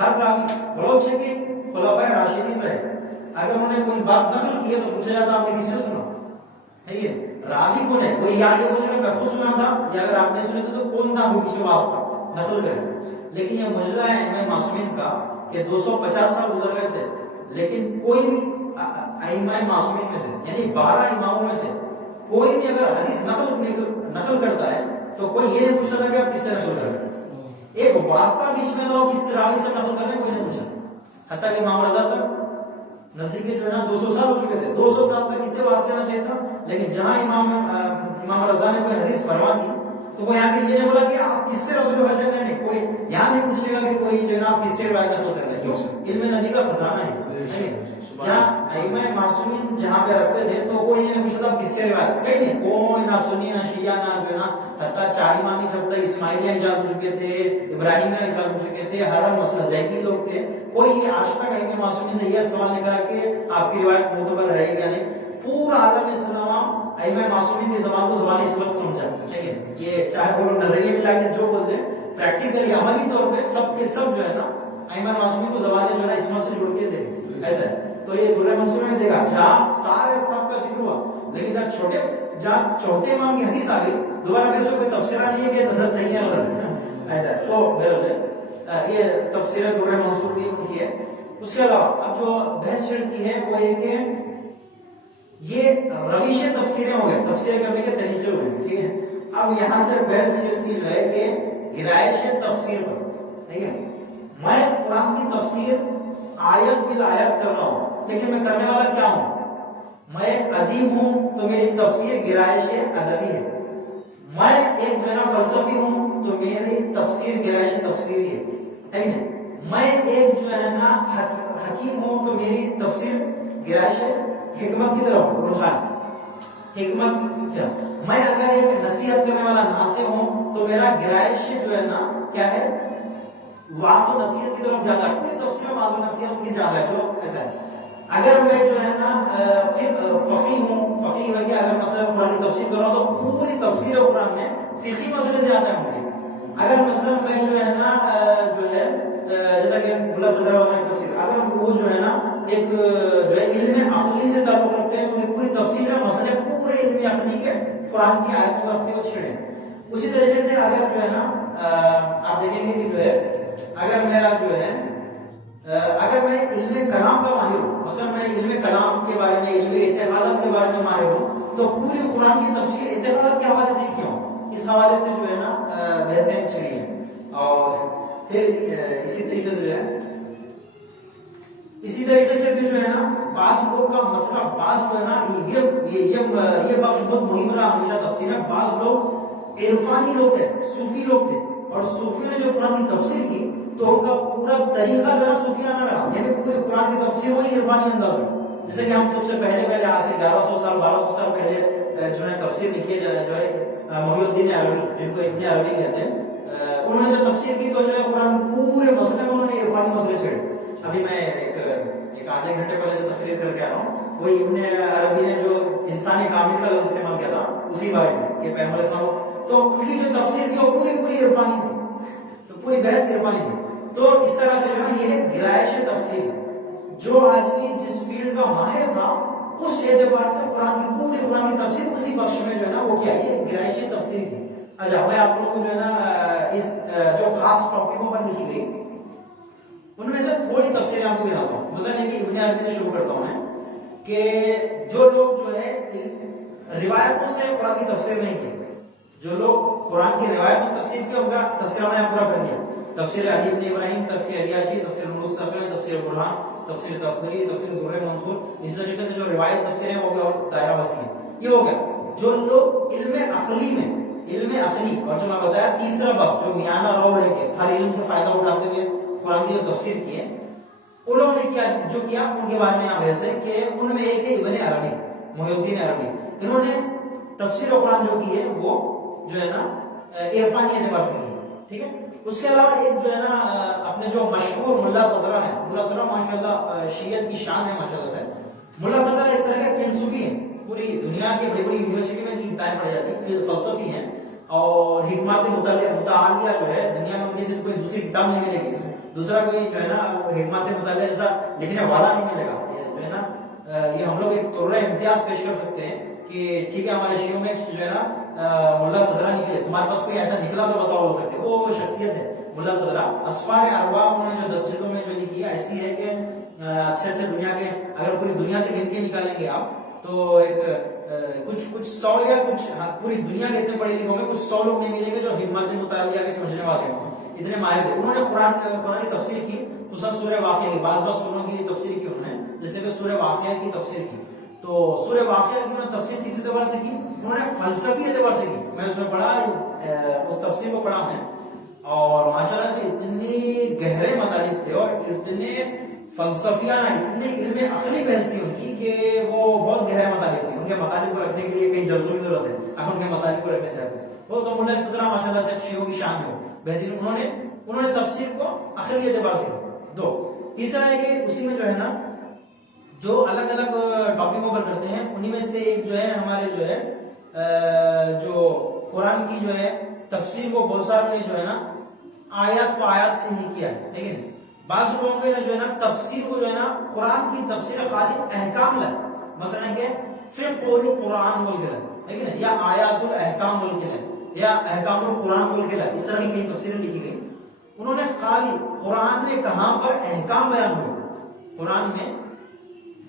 ہر راوی بلوچ ہے کہ خلفائے راشدین رہے, اگر انہوں نے کوئی بات نقل کی ہے تو پوچھا جاتا آپ نے کس سے سنا ہے, یہ راوی کون ہے, کوئی یا یہ بولے کہ میں خود سنا تھا, یا اگر آپ نے سنے تھے تو کون تھا وہ پیچھے واسطہ نقل کرے. لیکن یہ معجزہ ہے ائمہ معصومین کا کہ 250 سال گزر گئے تھے, لیکن کوئی بھی ائمہ معصومین میں سے یعنی 12 اماموں میں سے کوئی بھی اگر حدیث نقل کرتا ہے تو کوئی یہ نہیں پوچھتا کہ آپ کس سے نقل کر رہے ہیں. ایک واسطہ بیچ میں نہ ہو کس راوی سے نقل کرنے کوئی نہیں پوچھا. حتیٰ کہ امام رضا تک نزدیک جو ہے نا 200 سال ہو چکے تھے, 200 سال تک اتنے واسطے آنا چاہیے تھا. لیکن جہاں امام رضا نے کوئی حدیث فرما دی تو وہ یہاں کے یہ نہیں بولا کہ آپ کس سے رسول بچے تھے, نہیں کوئی یہاں نہیں پوچھے گا کہ کوئی جو ہے نا آپ کس سے روایت نقل کر رہے ہیں. کیوں, علم نبی کا خزانہ ہے. جہاں ائمہ معصومین جہاں پہ رکھتے تھے تو کوئی یہ نہیں پوچھتا آپ کس سے روایت, کہیں نہیں, کوئی نہ سنی نہ شیعہ نہ جو ہے نا حتیٰ 4 امام جب تک اسماعیلیہ ایجاد ہو چکے تھے, ابراہیمیہ ایجاد ہو چکے تھے, ہر مسئلہ زیدی لوگ تھے, کوئی آج تک ائمہ معصومین سے یہ سوال نہیں کرا کہ آپ کی روایت معتبر رہے گی یا نہیں. پورا عالم اسلام ائمہ معصومین کی زبان کو زبان اس وقت سمجھا. لیکن یہ چاہے وہ نظریے میں جا کے جو بولتے ہیں, پریکٹیکلی عملی طور پہ سب کے سب جو ہے نا ائمہ معصومین کو زبانیں جو ہے نا اسمت سے جوڑ کے دے ایسا ہے. تو یہ در منصور میں دیکھا جہاں سارے سب کا ذکر ہوا, لیکن جہاں چوتھے امام کی حدیث آ گئی دوبارہ پھر کوئی تفسیرہ نہیں ہے کہ نظر صحیح ہے غلط ہے ایسا. تو یہ تفسیر در منصور کی ہے. اس کے علاوہ اب جو بحث چلتی ہے وہ یہ کہ یہ روش تفسیریں ہو گئے, تفسیر کرنے کے طریقے ہوئے, ٹھیک ہے. اب یہاں سے بحث چلتی جو ہے کہ گرائش تفسیر پر, ٹھیک ہے. میں قرآن کی تفسیر آیت بالآیت کر رہا ہوں, لیکن میں کرنے والا کیا ہوں, میں ایک ادیب ہوں تو میری تفسیر گرائش ادبی ہے. میں ایک جو ہے نا فلسفی ہوں تو میری تفسیر گرائش تفسیری ہے, ٹھیک ہے. میں ایک جو ہے نا حکیم ہوں تو میری تفسیر گرائش حکمت کی طرف رجحان, حکمت کیا. میں اگر ایک نصیحت کرنے والا ناصح ہوں تو میرا گرائش جو ہے نا کیا ہے, واضح و نصیحت کی طرف زیادہ ہے. کوئی تفسیر واضح و نصیحت کی زیادہ ہے جو ایسا ہے. اگر میں جو ہے نا فقیہ ہوں، فقیہ ہے کہ اگر مثلا قرآن کی تفسیر کر رہا ہوں تو پوری تفسیر قرآن میں فقہی مسئلے زیادہ ہوں گے. اگر مثلا میں جو ہے نا جو ہے جیسا کہ ملا صدر وغیرہ کی تفسیر، اگر وہ جو ہے نا ایک جو ہے علم عقلی سے تعلق رکھتے ہیں تو پوری تفسیر میں مسئلے پورے علم عقلی کے قرآن کی آیتوں میں رکھتے ہوئے چھڑے. اسی طریقے سے اگر جو ہے نا آپ دیکھیں گے کہ جو ہے اگر میرا جو ہے اگر میں علم کلام کا ماہر ہوں، مثلا میں علم کلام کے بارے میں، علم اتحادات کے بارے میں ماہر ہوں، تو پوری قرآن کی تفسیر اتحادات کے حوالے سے کیوں، اس حوالے سے جو ہے نا بحثیں چھڑی ہیں. اور پھر اسی طریقے سے جو ہے اسی طریقے سے بھی جو ہے نا بعض لوگ کا مسئلہ، بعض جو ہے نا یہ بخش بہت مہم رہا ہمیشہ تفسیر میں. بعض لوگ عرفانی لوگ تھے، صوفی لوگ تھے، اور صوفیوں نے جو قرآن کی تفسیر کی تو ان کا پورا طریقہ جو ہے صوفیانہ رہا، یعنی پوری قرآن کی تفسیر وہی عرفانی انداز میں. جیسے کہ ہم سب سے پہلے آج سے 1100 سال 1200 سال پہلے جو ہے تفسیر لکھی ہے جو ہے محی الدین عربی، جن کو ابن عربی کہتے ہیں، انہوں نے جو تفسیر کی تو جو ہے قرآن پورے مسئلے میں انہوں نے عرفانی مسئلے چھڑے. ابھی میں ایک آدھے گھنٹے پہلے جو تفسیر کر کے آ رہا ہوں، وہی ابن عربی نے جو انسانی کامل کا لفظ استعمال کیا تھا اسی بارے میں کہ پیغمبر اسلام، تو ان کی جو تفسیر تھی وہ پوری عرفانی تھی، تو پوری بحث عرفانی تھی. تو اس طرح سے جو ہے یہ گرائش تفسیر، جو آدمی جس فیلڈ کا ماہر تھا اس اعتبار سے قرآن کی قرآن کی تفسیر اسی بخش میں جو ہے نا وہ کیا یہ گرائش تفسیر تھی. اچھا میں آپ لوگوں کو جو ہے نا اس جو خاص ٹاپکوں پر لکھی گئی ان میں سے تھوڑی تفسیر آپ کو گناتا ہوں. مثلا کہ ابن عربی سے شروع کرتا ہوں میں کہ جو لوگ جو ہے روایتوں سے قرآن کی تفسیر نہیں کی، جو لوگ قرآن کی روایتوں تفسیر کی ان کا تذکرہ میں پورا کر دیا. تفسیر علی ابن ابراہیم، تفسیر عیاشی، تفسیر مصطفی، تفسیر برہان، تفسیر تفسیری، تفسیر در منصور، اس طریقے سے جو روایت تفسیر ہے وہ کیا دائرہ وسیع ہے. یہ ہو گیا جو لوگ علم عقلی میں، علم عقلی، اور جو میں بتایا تیسرا باب جو میانہ رو ہے کہ ہر علم سے فائدہ اٹھاتے ہوئے قرآن کی جو تفسیر کی ہے، انہوں نے کیا جو کیا ان کے بارے میں یہاں بحث ہے کہ ان میں ایک ہے ابن عربی، محی الدین عربی. انہوں نے تفسیر قرآن جو کی ہے وہ جو ہے نا عرفانی اعتبار سے کی، ٹھیک ہے. اس کے علاوہ ایک جو ہے نا اپنے جو مشہور ملا صدرہ ہے، ملا صدرہ ماشاءاللہ شیعت کی شان ہے ماشاءاللہ سے. ملا صدرہ ایک طرح کے فلسفی ہیں، پوری دنیا کی بڑی یونیورسٹی میں ان کی کتابیں پڑھی جاتی ہیں، فلسفی ہیں، اور حکمت متعالیہ جو ہے دنیا میں ان کی صرف کوئی دوسری کتاب نہیں ملے گی، دوسرا کوئی جو ہے نا حکمت متعالیہ جیسا لکھنے والا نہیں ملے گا. جو ہے نا یہ ہم لوگ ایک طور امتیاز پیش کر سکتے ہیں کہ ٹھیک ہے ہمارے شیعوں میں جو ہے نا ملا صدرہ نکلے، تمہارے پاس کوئی ایسا نکلا تو بتاؤ ہو سکتے. وہ شخصیت ہے ملا صدرہ. اسفار اربع انہوں نے جو دستوں میں جو لکھی ہے ایسی ہے کہ اچھے دنیا کے اگر پوری دنیا سے گن کے نکالیں گے آپ تو ایک کچھ 100 یا کچھ پوری دنیا کے اتنے پڑھے لکھے ہوں گے، کچھ 100 لوگ نہیں ملیں گے جو حکمت متعالیہ کے سمجھنے والے ہوں، اتنے ماہر تھے. انہوں نے قرآن کی تفسیر کی، خصوصاً سورہ واقعہ کی، بعض سوروں کی تفسیر کی انہوں نے، جیسے کہ سورہ واقعہ کی تفسیر کی. تو سورہ واقعہ کی انہوں نے تفسیر کس اعتبار سے کی؟ انہوں نے فلسفی اعتبار سے کی. میں اس میں پڑھا، اس تفسیر کو پڑھا میں، اور ماشاءاللہ سے اتنی گہرے مطالب تھے اور اتنے فلسفیانہ، اتنے علم عقلی بحث تھی ان کی کہ وہ بہت گہرے مطالب تھے. ان کے مطالب کو رکھنے کے لیے کئی جلسوں کی ضرورت ہے، اب ان کے مطالب کو رکھنے چاہتے ہیں. وہ تو ملا صدرہ ماشاءاللہ سے شیعوں کی شان ہے بہترین. انہوں نے تفسیر کو عقلی اعتبار سے کی. دو تیسرا ہے کہ اسی میں جو ہے نا جو الگ الگ ٹاپکوں پر کرتے ہیں، انہی میں سے ایک جو ہے ہمارے جو ہے جو قرآن کی جو ہے تفسیر کو بہت سارے نے جو ہے نا آیات کو آیات سے ہی کیا ہے، لیکن بعض لوگوں نے جو ہے نا تفسیر کو جو ہے نا قرآن کی تفسیر خالی احکام لائے، مثلا کہ فقہ القرآن بول کے لائے، لیکن یا آیات الاحکام بول کے لائے، یا احکام القرآن بول کے لائے. اس طرح کی کئی تفسیریں لکھی گئی. انہوں نے خالی قرآن میں کہاں پر احکام بیان ہوئے، قرآن میں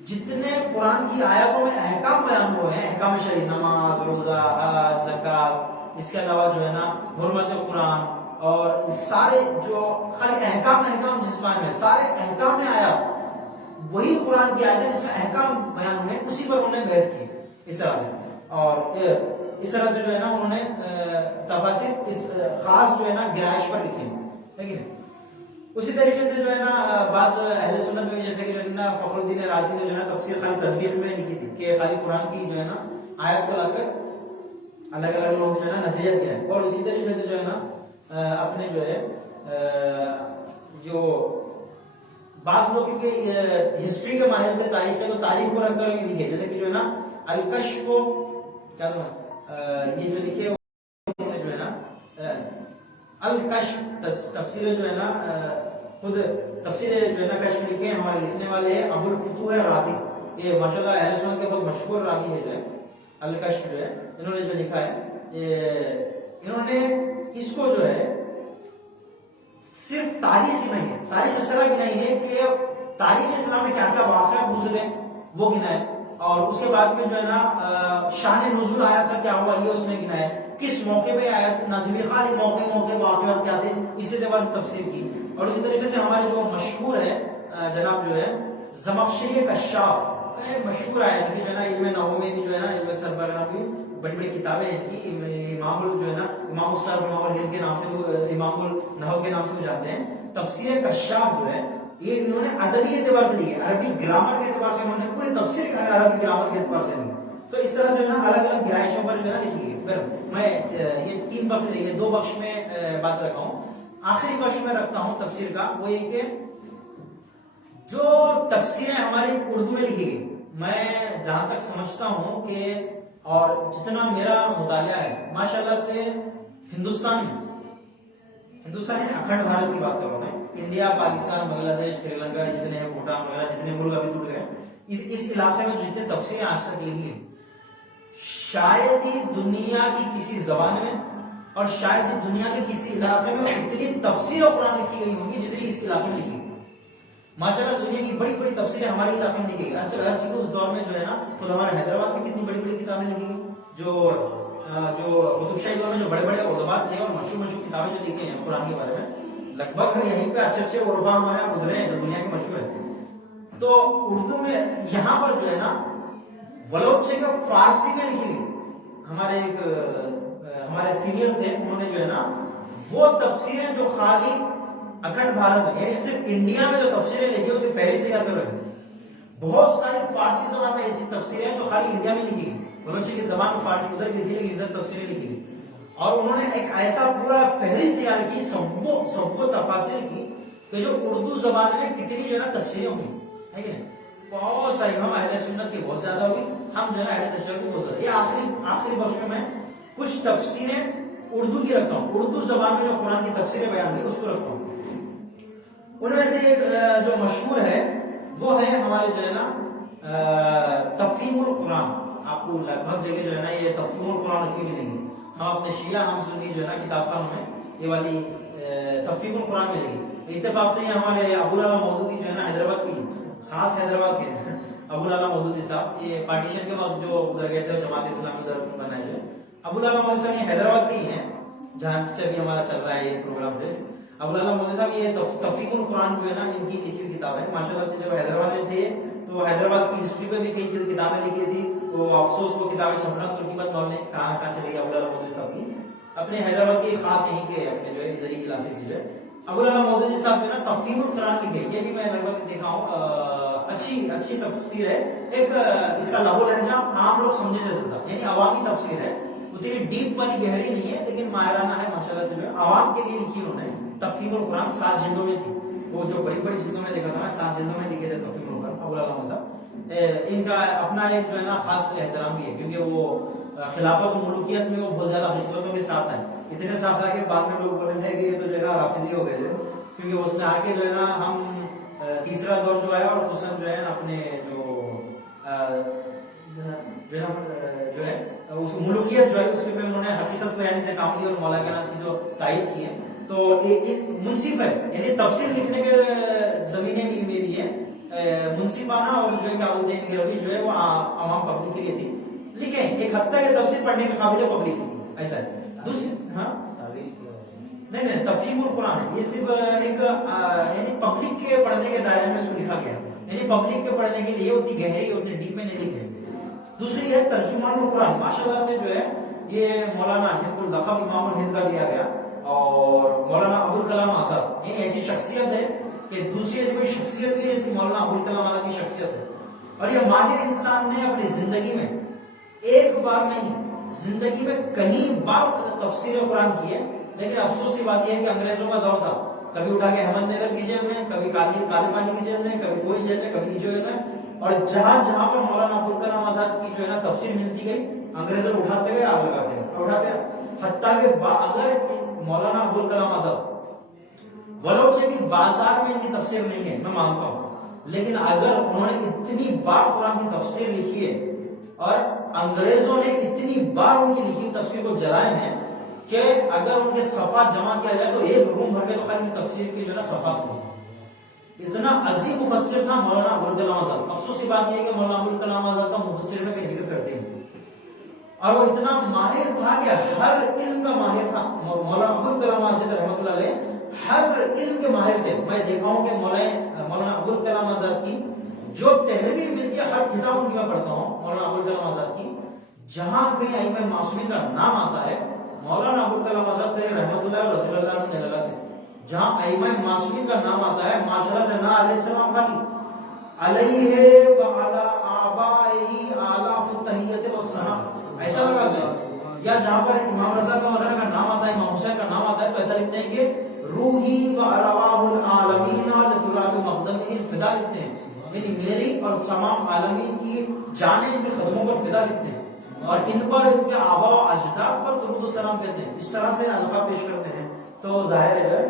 جتنے قرآن کی آیاتوں میں احکام بیان ہوئے ہیں، احکام شرعی، نماز، روزہ، حج، زکات، اس کے علاوہ جو ہے نا حرمت قرآن، اور سارے جو خالی احکام جس بارے میں سارے احکام میں آیا وہی قرآن کی آیت ہے جس میں احکام بیان ہوئے، اسی پر انہوں نے بحث کی اس طرح سے. اور اس طرح سے جو ہے نا انہوں نے تفاسیر اس خاص جو ہے نا گرائش پر لکھی ہیں، لیکن اسی طریقے سے جو ہے نا بعض اہل سنت میں جیسے کہ جو ہے نا فخر الدین رازی نے جو ہے نا تفسیر خالی تطبیق میں لکھی تھی کہ خالی قرآن کی جو ہے نا آیت کو لا کر الگ الگ لوگوں کو جو ہے نا نصیحت دیا ہے. اور اسی طریقے سے جو ہے نا اپنے جو ہے جو بعض لوگ کیونکہ ہسٹری کے ماہر تھے، تاریخ ہے، تو تاریخ کو رکھ کر یہ لکھے، جیسے کہ جو ہے نا الکشف، کیا یہ جو لکھے انہوں نے جو ہے نا الکشف تفسیر جو ہے نا خود تفسیر جو ہے نا کشف لکھے ہیں ہمارے لکھنے والے ہیں ابو الفتوح رازی، یہ ماشاءاللہ اہل سنت کے بہت مشہور راوی ہے جو ہے الکشف جو ہے، انہوں نے جو لکھا ہے انہوں نے اس کو جو ہے صرف تاریخ ہی نہیں ہے، تاریخ اس طرح کی نہیں ہے کہ تاریخ اسلام میں کیا کیا واقعات گزرے وہ گنا ہے، اور اس کے بعد میں جو ہے نا شان نزول آیات کا کیا ہوا یہ اس نے گنا ہے، کس موقع پہ آیات نازل ہوئی، خالی موقع واقعات کیا تھے، اسی اعتبار سے تفسیر کی۔ اور اسی طریقے سے ہمارے جو مشہور ہے جناب جو ہے زمخشری کشاف، مشہور ہے ان کی جو ہے نا علم نحو میں بھی جو ہے نا علم صرف وغیرہ بھی بڑی بڑی کتابیں ہیں ان کی، امام جو ہے نا امام الصرف امام الہند کے نام سے، امام النحو کے نام سے جانتے ہیں۔ تفسیر کشاف جو ہے یہ انہوں نے ادبی اعتبار سے لی ہے، عربی گرامر کے اعتبار سے انہوں نے پوری تفسیر عربی گرامر کے اعتبار سے لی، تو اس طرح سے جو ہے نا الگ الگ گرائشوں پر جو ہے نا لکھی ہے۔ پھر میں یہ تین بخش، یہ دو بخش میں بات رکھا ہوں، آخری بخش میں رکھتا ہوں تفسیر کا، وہ یہ کہ جو تفسیریں ہماری اردو میں لکھی گئی، میں جہاں تک سمجھتا ہوں کہ اور جتنا میرا مطالعہ ہے ماشاءاللہ سے ہندوستان اکھنڈ بھارت کی بات کر رہا ہوں میں، انڈیا، پاکستان، بنگلہ دیش، سری لنکا، جتنے ہیں بھوٹان وغیرہ، جتنے ملک ابھی ٹوٹ گئے، اس علاقے میں جتنے تفسیریں آج تک لکھی گئی، شاید ہی دنیا کی کسی زبان میں اور شاید ہی دنیا کے کسی علاقے میں اتنی تفسیر اور قرآن لکھی گئی ہوں گی جتنی اس علاقے میں لکھی گئی۔ ماشاءاللہ دنیا کی بڑی بڑی تفسیریں ہمارے علاقے میں لکھی گئی۔ اچھا اس دور میں جو ہے نا خود ہمارے حیدرآباد میں کتنی بڑی بڑی کتابیں لکھی گئی، جو قطب شاہی دور میں جو بڑے بڑے علماء تھے اور مشہور کتابیں جو لکھے ہیں قرآن کے بارے میں، لگ بھگ یہیں پہ اچھے علماء ہمارے یہاں گزرے ہیں جو دنیا کے مشہور ہیں۔ تو اردو میں یہاں پر جو ہے نا ولوچے کا فارسی میں لکھی گئی، ہمارے سینئر تھے انہوں نے جو ہے نا وہ تفسیریں جو خالی اکھنڈ بھارت میں یعنی صرف انڈیا میں جو تفسیریں لکھی اس کی فہرست تیار کر رہے ہیں، بہت ساری فارسی زبان میں ایسی تفسیریں جو خالی انڈیا میں لکھی گئی، بلوچی کی زبان میں فارسی ادھر کی تھی لیکن ادھر تفسیریں لکھی گئی، اور انہوں نے ایک ایسا پورا فہرست تیار کی سب تفاسیر کی کہ جو اردو زبان میں کتنی جو ہے نا تفسیریں ہوئی ہے کہ نہیں، بہت ساری، ہم اہل سنت کی بہت زیادہ ہوگی، ہم جو ہے اہل تشیع کی بہت زیادہ۔ یہ آخری بخش میں کچھ تفسیریں اردو کی رکھتا ہوں، اردو زبان میں جو قرآن کی تفسیریں بیان ہوئی اس کو رکھتا ہوں۔ ان میں سے ایک جو مشہور ہے وہ ہے ہمارے جو ہے نا تفہیم القرآن، آپ کو لگ بھگ جگہ جو ہے نا یہ تفہیم القرآن رکھی ملیں گی، ہم اپنے شیعہ ہم سنی جو ہے نا کتاب خانوں میں یہ والی تفہیم القرآن ملے گی۔ اتفاق سے یہ ہمارے ابو العلا مودودی جو ہے نا حیدرآباد کی، خاص حیدرآباد کے ابو العلا مودودی صاحب، یہ پارٹیشن کے وقت جو ادھر گئے تھے جماعت اسلامی ادھر بنائے ہوئے، ابو العلا مودودی صاحب یہ حیدرآباد کے ہی ہیں جہاں سے بھی ہمارا چل رہا ہے یہ پروگرام جو ابو العلا مودودی صاحب، یہ تفہیم القرآن جو ہے نا ان کی لکھی ہوئی کتاب ہے ماشاءاللہ سے۔ جب حیدرآباد میں تھے تو حیدرآباد کی ہسٹری پہ بھی کئی کتابیں لکھی تھی، تو افسوس وہ کتابیں چھپنا ترکی بند مول نے کہاں چلی گئی ابو العلا مودودی صاحب کی، اپنے حیدرآباد کی خاص یہیں کے اپنے جو ہے ادھر ہی علاقے کی جو ہے ابو العلا مودودی صاحب جو ہے نا تفہیم القرآن لکھے، یہ بھی میں لگ بھگ دیکھا ہوں، اچھی تفسیر ہے، ایک اس کا لب و لہجہ عام لوگ سمجھے جیسا تھا، یعنی عوامی تفسیر ہے، اتنی ڈیپ والی گہری نہیں ہے لیکن ماہرانہ ہے ماشاءاللہ سے، جو ہے عوام کے لیے لکھی انہوں نے۔ تفہیم القرآن 7 جلدوں میں تھی، وہ جو بڑی بڑی جلدوں میں دیکھا تھا میں 7 جلدوں میں لکھے تھے تفہیم القرآن ابو العلا صاحب۔ ان کا اپنا ایک جو ہے نا خاص احترام بھی ہے کیونکہ وہ خلافت و ملوکیت میں وہ بہت زیادہ خدمتوں کے ساتھ ہے، اتنے ساتھ ہے کہ بعد میں لوگ بولتے ہیں کہ یہ تو جو ہے نا رافضی ہو گئے جو، کیونکہ اس میں آ کے جو ہے نا ہم تیسرا دور جو ہے اور حسن جو ہے اپنے جو ہے اس ملوکیت جو ہے اس میں انہوں نے حقیقت بیانی سے کام کیا اور مولا کائنات کی جو تائید کی ہے، تو منصف ہے، یعنی تفسیر لکھنے کے زمینے میں بھی ہے منصفانہ، اور جو ہے کہ ابو الدین گروی جو ہے وہ عوام پبلک کے لیے تھی، لکھیں ایک حد تک تفسیر پڑھنے کے قابل پبلک ہے، ایسا ہے۔ دوسری نہیں تفہیم القرآن ہے، یہ صرف ایک یعنی پبلک کے پڑھنے کے دائرے میں اس کو لکھا گیا، یعنی پبلک کے پڑھنے کے لیے اتنی گہری اتنی ڈیپ میں نہیں لکھے۔ دوسری ہے ترجمان القرآن، ماشاءاللہ سے جو ہے یہ مولانا جن کو لقب امام الہند کا دیا گیا، اور مولانا ابوالکلام آزاد، یہ ایسی شخصیت ہے کہ دوسری ایسی کوئی شخصیت نہیں ہے جیسی مولانا ابوالکلام آزاد کی شخصیت ہے، اور یہ ماہر انسان نے اپنی زندگی میں ایک بار نہیں، زندگی میں کئی بار تفسیر قرآن کی ہے، لیکن افسوس کی بات یہ ہے کہ انگریزوں کا دور تھا، کبھی اٹھا کے احمد نگر کی جیل میں، کبھی کالے پانی کی جیل میں، کبھی کوئی جیل میں، کبھی جیل میں، اور جہاں جہاں پر مولانا ابوالکلام آزاد کی جو ہے نا تفسیر ملتی گئی انگریزوں اٹھاتے گئے آگ لگاتے گئے اٹھاتے گئے، حتیٰ کہ اگر مولانا ابوالکلام آزاد ولو سے بھی بازار میں ان کی تفسیر نہیں ہے میں مانتا ہوں، لیکن اگر انہوں نے اتنی بار قرآن کی تفسیر لکھی ہے اور انگریزوں نے اتنی بار ان کی لکھی تفسیر کو جلائے ہیں کہ اگر ان کے صفحات جمع کیا جائے تو ایک روم بھر کے تو خالی تفسیر کی جو ہے نا صفحات ہوگی. اتنا عظیم مفسر تھا مولانا ابوالکلام آزاد. افسوس کی بات یہ ہے کہ مولانا ابوالکلام آزاد کا مفسر میں کہیں ذکر کرتے ہیں، اور وہ اتنا ماہر تھا کہ ہر علم کا ماہر تھا. مولانا ابوالکلام آزاد رحمۃ اللہ علیہ ہر علم کے ماہر تھے. میں دیکھا ہوں کہ مولانا ابوالکلام آزاد کی جو تحریر ملتی ہے ہر کتاب ان کی میں پڑھتا ہوں مولانا ابوالکلام آزاد کی، جہاں کہیں ائمہ معصومین کا نام آتا ہے مولانا ابوالکلام آزاد کہیں رحمۃ اللہ اور رسول اللہ نے لگاتے ہیں. جہاں ائمہ معصومین کا نام آتا ہے ماشاءاللہ سے نہ علیہ السلام خالی علیہ وعلی آبائہ آلاف التحیت والثناء ایسا لگاتے ہیں، یا جہاں پر امام رضا کا وغیرہ کا نام آتا ہے، امام حسین کا نام آتا ہے تو ایسا لکھتے ہیں کہ روحی و ارواح العالمین لتراب مقدمہ الفدا لکھتے ہیں، یعنی میری اور تمام عالمین کی جانیں ان کے قدموں پر فدا لکھتے ہیں اور ان پر ان کے آبا و اجداد پر درود و سلام کہتے ہیں. اس طرح سے القاب پیش کرتے ہیں. تو ظاہر ہے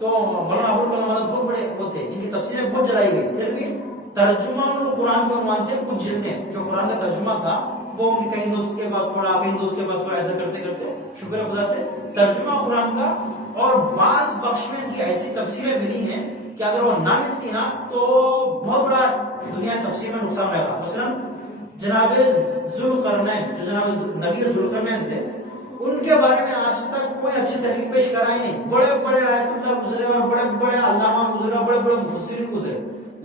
تو مولانا ابوالکلام آزاد بہت بڑے وہ تھے، ان کی تفسیریں بہت جلائی گئی. پھر بھی ترجمہ قرآن کے عنوان سے کچھ جلدیں جو قرآن کا ترجمہ تھا وہ ان کے کہیں دوست کے پاس تھوڑا کہیں دوست کے پاس تھوڑا ایسا کرتے کرتے شکر خدا سے ترجمہ قرآن کا اور بعض بخش میں ان کی ایسی تفسیریں ملی ہیں کہ اگر وہ نہ ملتی نا تو بہت بڑا دنیا تفسیر میں نقصان رہے گا. مثلا جناب ذوالقرنین جو جناب نبی ذوالقرنین تھے ان کے بارے میں آج تک کوئی اچھی تحقیق پیش کرائی نہیں. بڑے بڑے آیت اللہ گزرے اور بڑے بڑے علامہ گزرے اور بڑے بڑے مفسرین گزرے،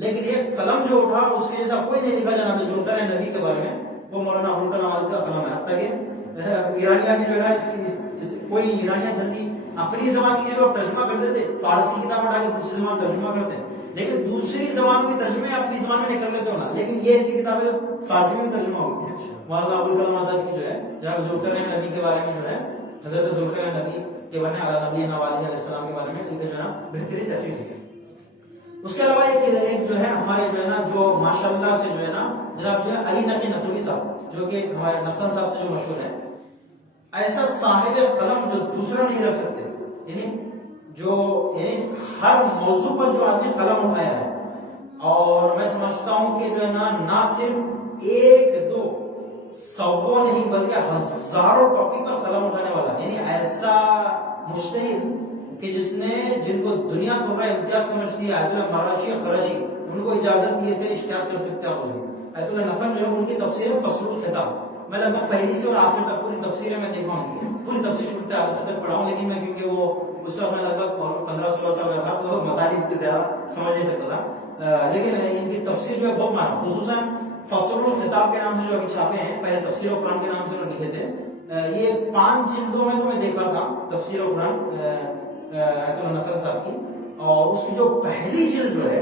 لیکن ایک قلم جو اٹھا اس کے جیسا کوئی نہیں لکھا جناب ذوالقرنین نبی کے بارے میں، وہ مولانا ابوالکلام آزاد کا قلم ہے. حتیٰ کہ ایرانیہ بھی جو ہے کوئی ایرانیہ جلدی اپنی زبان کی جو ترجمہ کرتے تھے فارسی کتاب اٹھا کے دوسری زبان ترجمہ کرتے ہیں، لیکن دوسری زبانوں کی ترجمے اپنی زبان میں نہیں کر لیتے ہونا، لیکن یہ ایسی کتابیں فارسی میں ترجمہ ہوتی ہیں. مولانا ابوالکلام آزاد کی جو ہے جناب ذوالقرنین نبی کے بارے میں جو ہے حضرت ذوالقرنین نبی کے بارے میں علی نبینا علیہ السلام کے بارے میں ان کا جو ہے بہترین تحقیق ہے. اس کے علاوہ ایک جو ہے ہمارے جو ہے نا جو ماشاءاللہ سے جو ہے نا جناب جو ہے علی نقی نقوی صاحب جو کہ ہمارے نقصان صاحب سے جو مشہور ہے، ایسا صاحب قلم جو دوسرا نہیں رکھ سکتے، یعنی ہر موضوع پر جو آدمی قلم اٹھایا ہے، اور میں سمجھتا ہوں کہ جو ہے نہ صرف ایک دو سو نہیں بلکہ ہزاروں ٹاپک پر قلم اٹھانے والا، یعنی ایسا مجتہد کہ جن کو دنیا تھوڑا امتیاز سمجھتی ہے. آیت اللہ مراشی خراشی ان کو اجازت دیے تھے اشتہار کر سکتے آپ لوگ. آیت اللہ نفل جو ہے ان کی تفسیر ہے فصل الخطاب. میں لگ بھگ پہلی سے اور آخر تک پوری تفسیریں میں دیکھا ہوں، پوری تفسیر شروع سے آخر تک پڑھا ہوں، لیکن میں کیونکہ وہ اس وقت میں لگ بھگ 15-16 سال کا تھا تو مطالب اتنے زیادہ سمجھ نہیں سکتا تھا، لیکن ان کی تفسیر جو ہے بہت معنی، خصوصاً فصل الخطاب کے نام سے جو ابھی چھاپے ہیں، پہلے تفسیر قرآن کے نام سے وہ لکھے تھے. یہ 5 جلدوں میں تو میں دیکھا تھا تفسیر قرآن آیت اللہ نقل صاحب کی، اور اس کی جو پہلی جلد جو ہے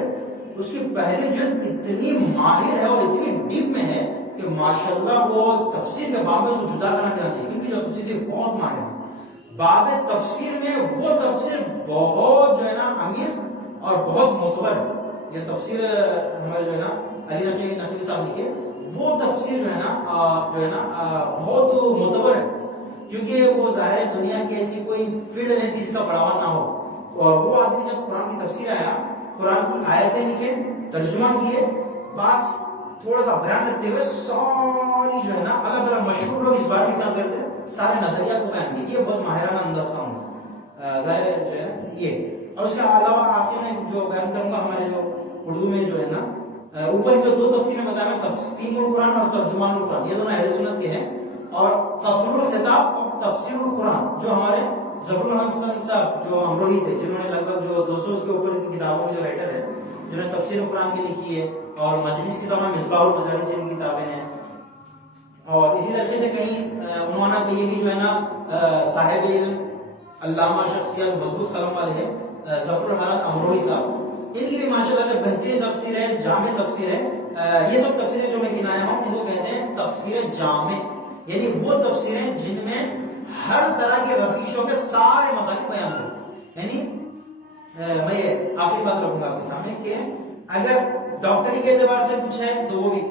اس کی پہلی جلد اتنی ماہر ہے اور اتنی ڈیپ میں ہے کہ ماشاءاللہ وہ تفسیر کے باب میں اس کو جدا کرنا چاہیے، کیونکہ جو تفسیر بہت ماہر ہے. باب تفسیر میں وہ تفسیر بہت جو ہے نا امیر اور بہت معتبر ہے. یہ تفسیر ہمارے جو ہے نا علی نقی نقوی صاحب لکھے، وہ تفسیر جو ہے نا بہت معتبر ہے، کیونکہ وہ ظاہر دنیا کی ایسی کوئی فیلڈ نہیں تھی جس کا بڑھاوا نہ ہو. اور وہ آدمی جب قرآن کی تفسیر آیا، قرآن کی آیتیں لکھے، ترجمہ کیے، بس تھوڑا سا بیان کرتے ہوئے ساری جو ہے نا الگ الگ مشہور لوگ اس بارے میں کیا کرتے ہیں، سارے نظریات کو بیان کیے. یہ بہت ماہرانہ انداز تھا ظاہر جو ہے یہ. اور اس کے علاوہ آخر میں جو بیان کروں گا ہمارے جو اردو میں جو ہے نا اوپر جو 2 تفسیریں بتایا، تفسیر القرآن اور ترجمان القرآن، یہ دونوں اہل سنت کے ہیں. اور فصل الخطاب اور تفسیر القرآن جو ہمارے ظفر الحسن صاحب جو امروہی تھے، جنہوں نے لگ بھگ جو 200 کے اوپر کی کتابوں میں جو رائٹر ہے، جنہوں نے تفسیر قرآن کی لکھی ہے، اور مجلس کتاب میں مصباح المجالس سے ان کی کتابیں ہیں. اور اسی طریقے سے کہیں عنوانات پہ یہ بھی جو ہے نا صاحب علم علامہ شخصیت مضبوط قلم والے ہیں ظفر الحسن امروہی صاحب، ان کی بھی ماشاءاللہ سے بہترین تفسیر ہے، جامع تفسیر ہے. یہ سب تفسیریں جو میں گنایا ہوں ان کو کہتے ہیں تفسیر جامع، یعنی وہ تفسیریں جن میں ہر طرح کے رفیشوں کے سارے مطالب بیان ہو. یعنی میں یہ آخری بات رکھوں گا آپ کے سامنے کہ اگر ڈاکٹری کے اعتبار سے کچھ ہے تو وہ بھی،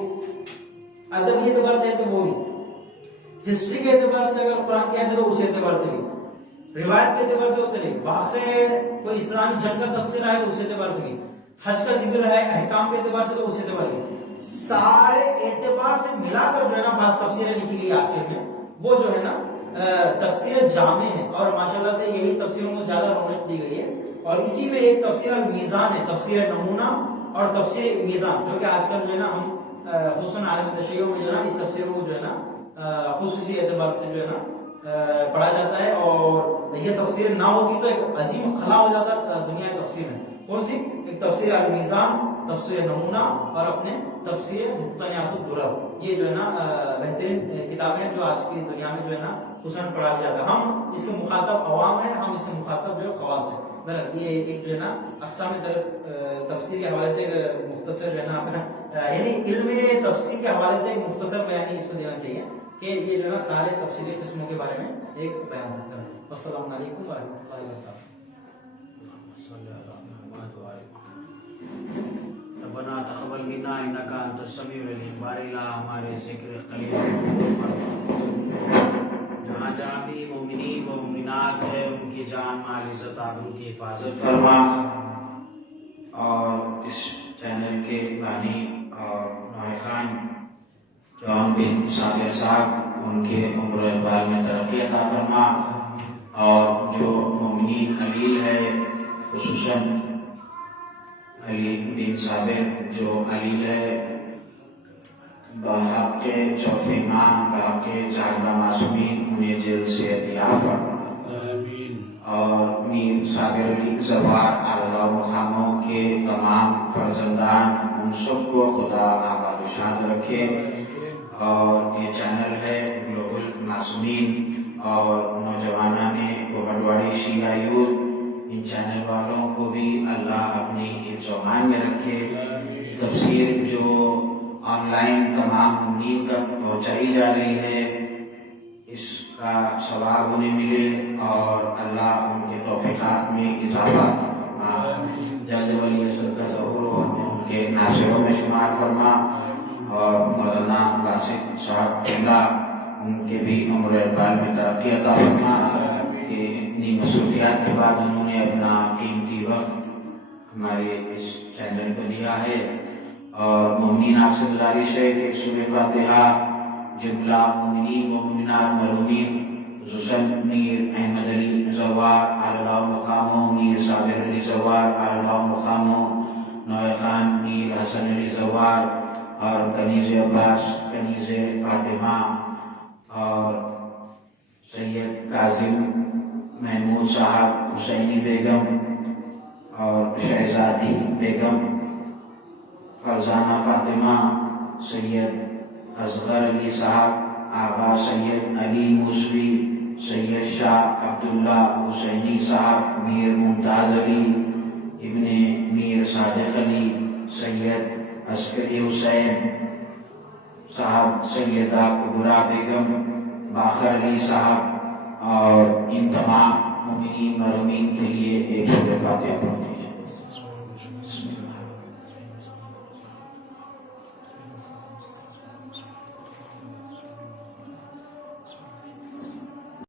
ادبی اعتبار سے ہے تو وہ بھی، ہسٹری کے اعتبار سے اگر قرآن کے ہے تو اس اعتبار سے بھی، روایت کے اعتبار سے ہوتے نہیں، واقع کوئی اسلامی جنگ کا تفسیر ہے تو اس اعتبار سے بھی، حج کا ذکر ہے احکام کے اعتبار سے تو اس اعتبار سے، سارے اعتبار سے ملا کر جو ہے نا بعض تفسیریں لکھی گئی آخر میں، وہ جو ہے نا تفسیر جامع ہے، اور ماشاءاللہ سے یہی تفسیروں کو زیادہ رونق دی گئی ہے، اور اسی میں ایک تفسیر المیزان ہے، تفسیر نمونہ اور تفسیر میزان، جو کہ آج کل جو ہے نا ہم خصوصاً عالم تشیع میں جو ہے نا اس تفسیروں کو جو ہے نا خصوصی اعتبار سے جو ہے نا پڑھا جاتا ہے، اور یہ تفسیر نہ ہوتی تو ایک عظیم خلا ہو جاتا دنیا تفسیر میں۔ کون سی؟ ایک تفسیر المیزان، تفسیر نمونہ، اور اپنے تفسیر مقتنعات الدرر، یہ جو ہے نا بہترین کتابیں ہیں جو آج کی دنیا میں جو ہے نا خصوصاً پڑھا جاتا ہے۔ ہم اس کے مخاطب عوام ہیں، ہم اس کے مخاطب جو ہے خواص ہیں۔ یہ ایک جو ہے نا اقسام تفسیر کے حوالے سے ایک مختصر جو ہے نا یعنی علم تفسیر کے حوالے سے ایک مختصر بیانی اس کو دینا چاہیے کہ یہ جو ہے نا سارے تفسیری قسموں کے بارے میں ایک بیان ہوتا ہے۔ السلام علیکم ورحمۃ اللہ وبرکاتہ۔ ربنا تقبل منا انك انت السميع العليم، بارک ہمارے ذکر قلیل قبول فرما، جہاں جہاں بھی مومنین و مومنات ہے ان کی جان مال عزت آبرو کی حفاظت فرما، اور اس چینل کے بانی اور نوح خان جون بن صابر صاحب ان کے عمر و اقبال میں ترقی عطا فرما، اور جو مومنین علیل ہے خصوصاً علی بن صابر جو علیل ہے بحق چوتھے امام، بحق زاہدہ معصومین، انہیں جیل سے احتیاط فرما، اور میر صابر علی زوار اللہ مقاموں کے تمام فرزندان ان سب کو خدا آباد و شاد رکھے، اور یہ چینل ہے گلوبل معصومین اور نوجوانان گوہرواڑی شیعہ یوتھ، ان چینل والوں کو بھی اللہ اپنی حفظ و امان میں رکھے، تفسیر جو آن لائن تمام مومنین تک پہنچائی جا رہی ہے اس کا ثواب انہیں ملے، اور اللہ ان کے توفیقات میں اضافہ عطا فرما، جلد ولی اصل کا ظہور اور ان کے ناصروں میں شمار فرما، اور مولانا باسط صاحب اللہ ان کے بھی عمر اقبال میں ترقی عطا فرما، کہ اتنی مصروفیات کے بعد انہوں نے اپنا قیمتی وقت ہمارے اس چینل کو دیا ہے، اور مومنین آپ سے گزارش ہے کہ سورہ فاتحہ جملہ مومنین و مومنات مرحومین خصوصاً میر احمد علی زوار اللہ مقاموں، میر صابر علی زوار اللہ مقاموں، نوح خان میر حسن علی زوار، اور کنیز عباس کنیز فاطمہ، اور سید کاظم محمود صاحب حسینی بیگم، اور شہزادی بیگم فرزانہ فاطمہ، سید اصغر علی صاحب، آغا سید علی موسوی، سید شاہ عبداللہ حسینی صاحب، میر ممتاز علی ابن میر صادق علی، سید عسکری حسین صاحب، سیدہ کبرا بیگم، باقر علی صاحب، اور ان تمام مومنین مرحومین کے لیے ایک سورہ فاتحہ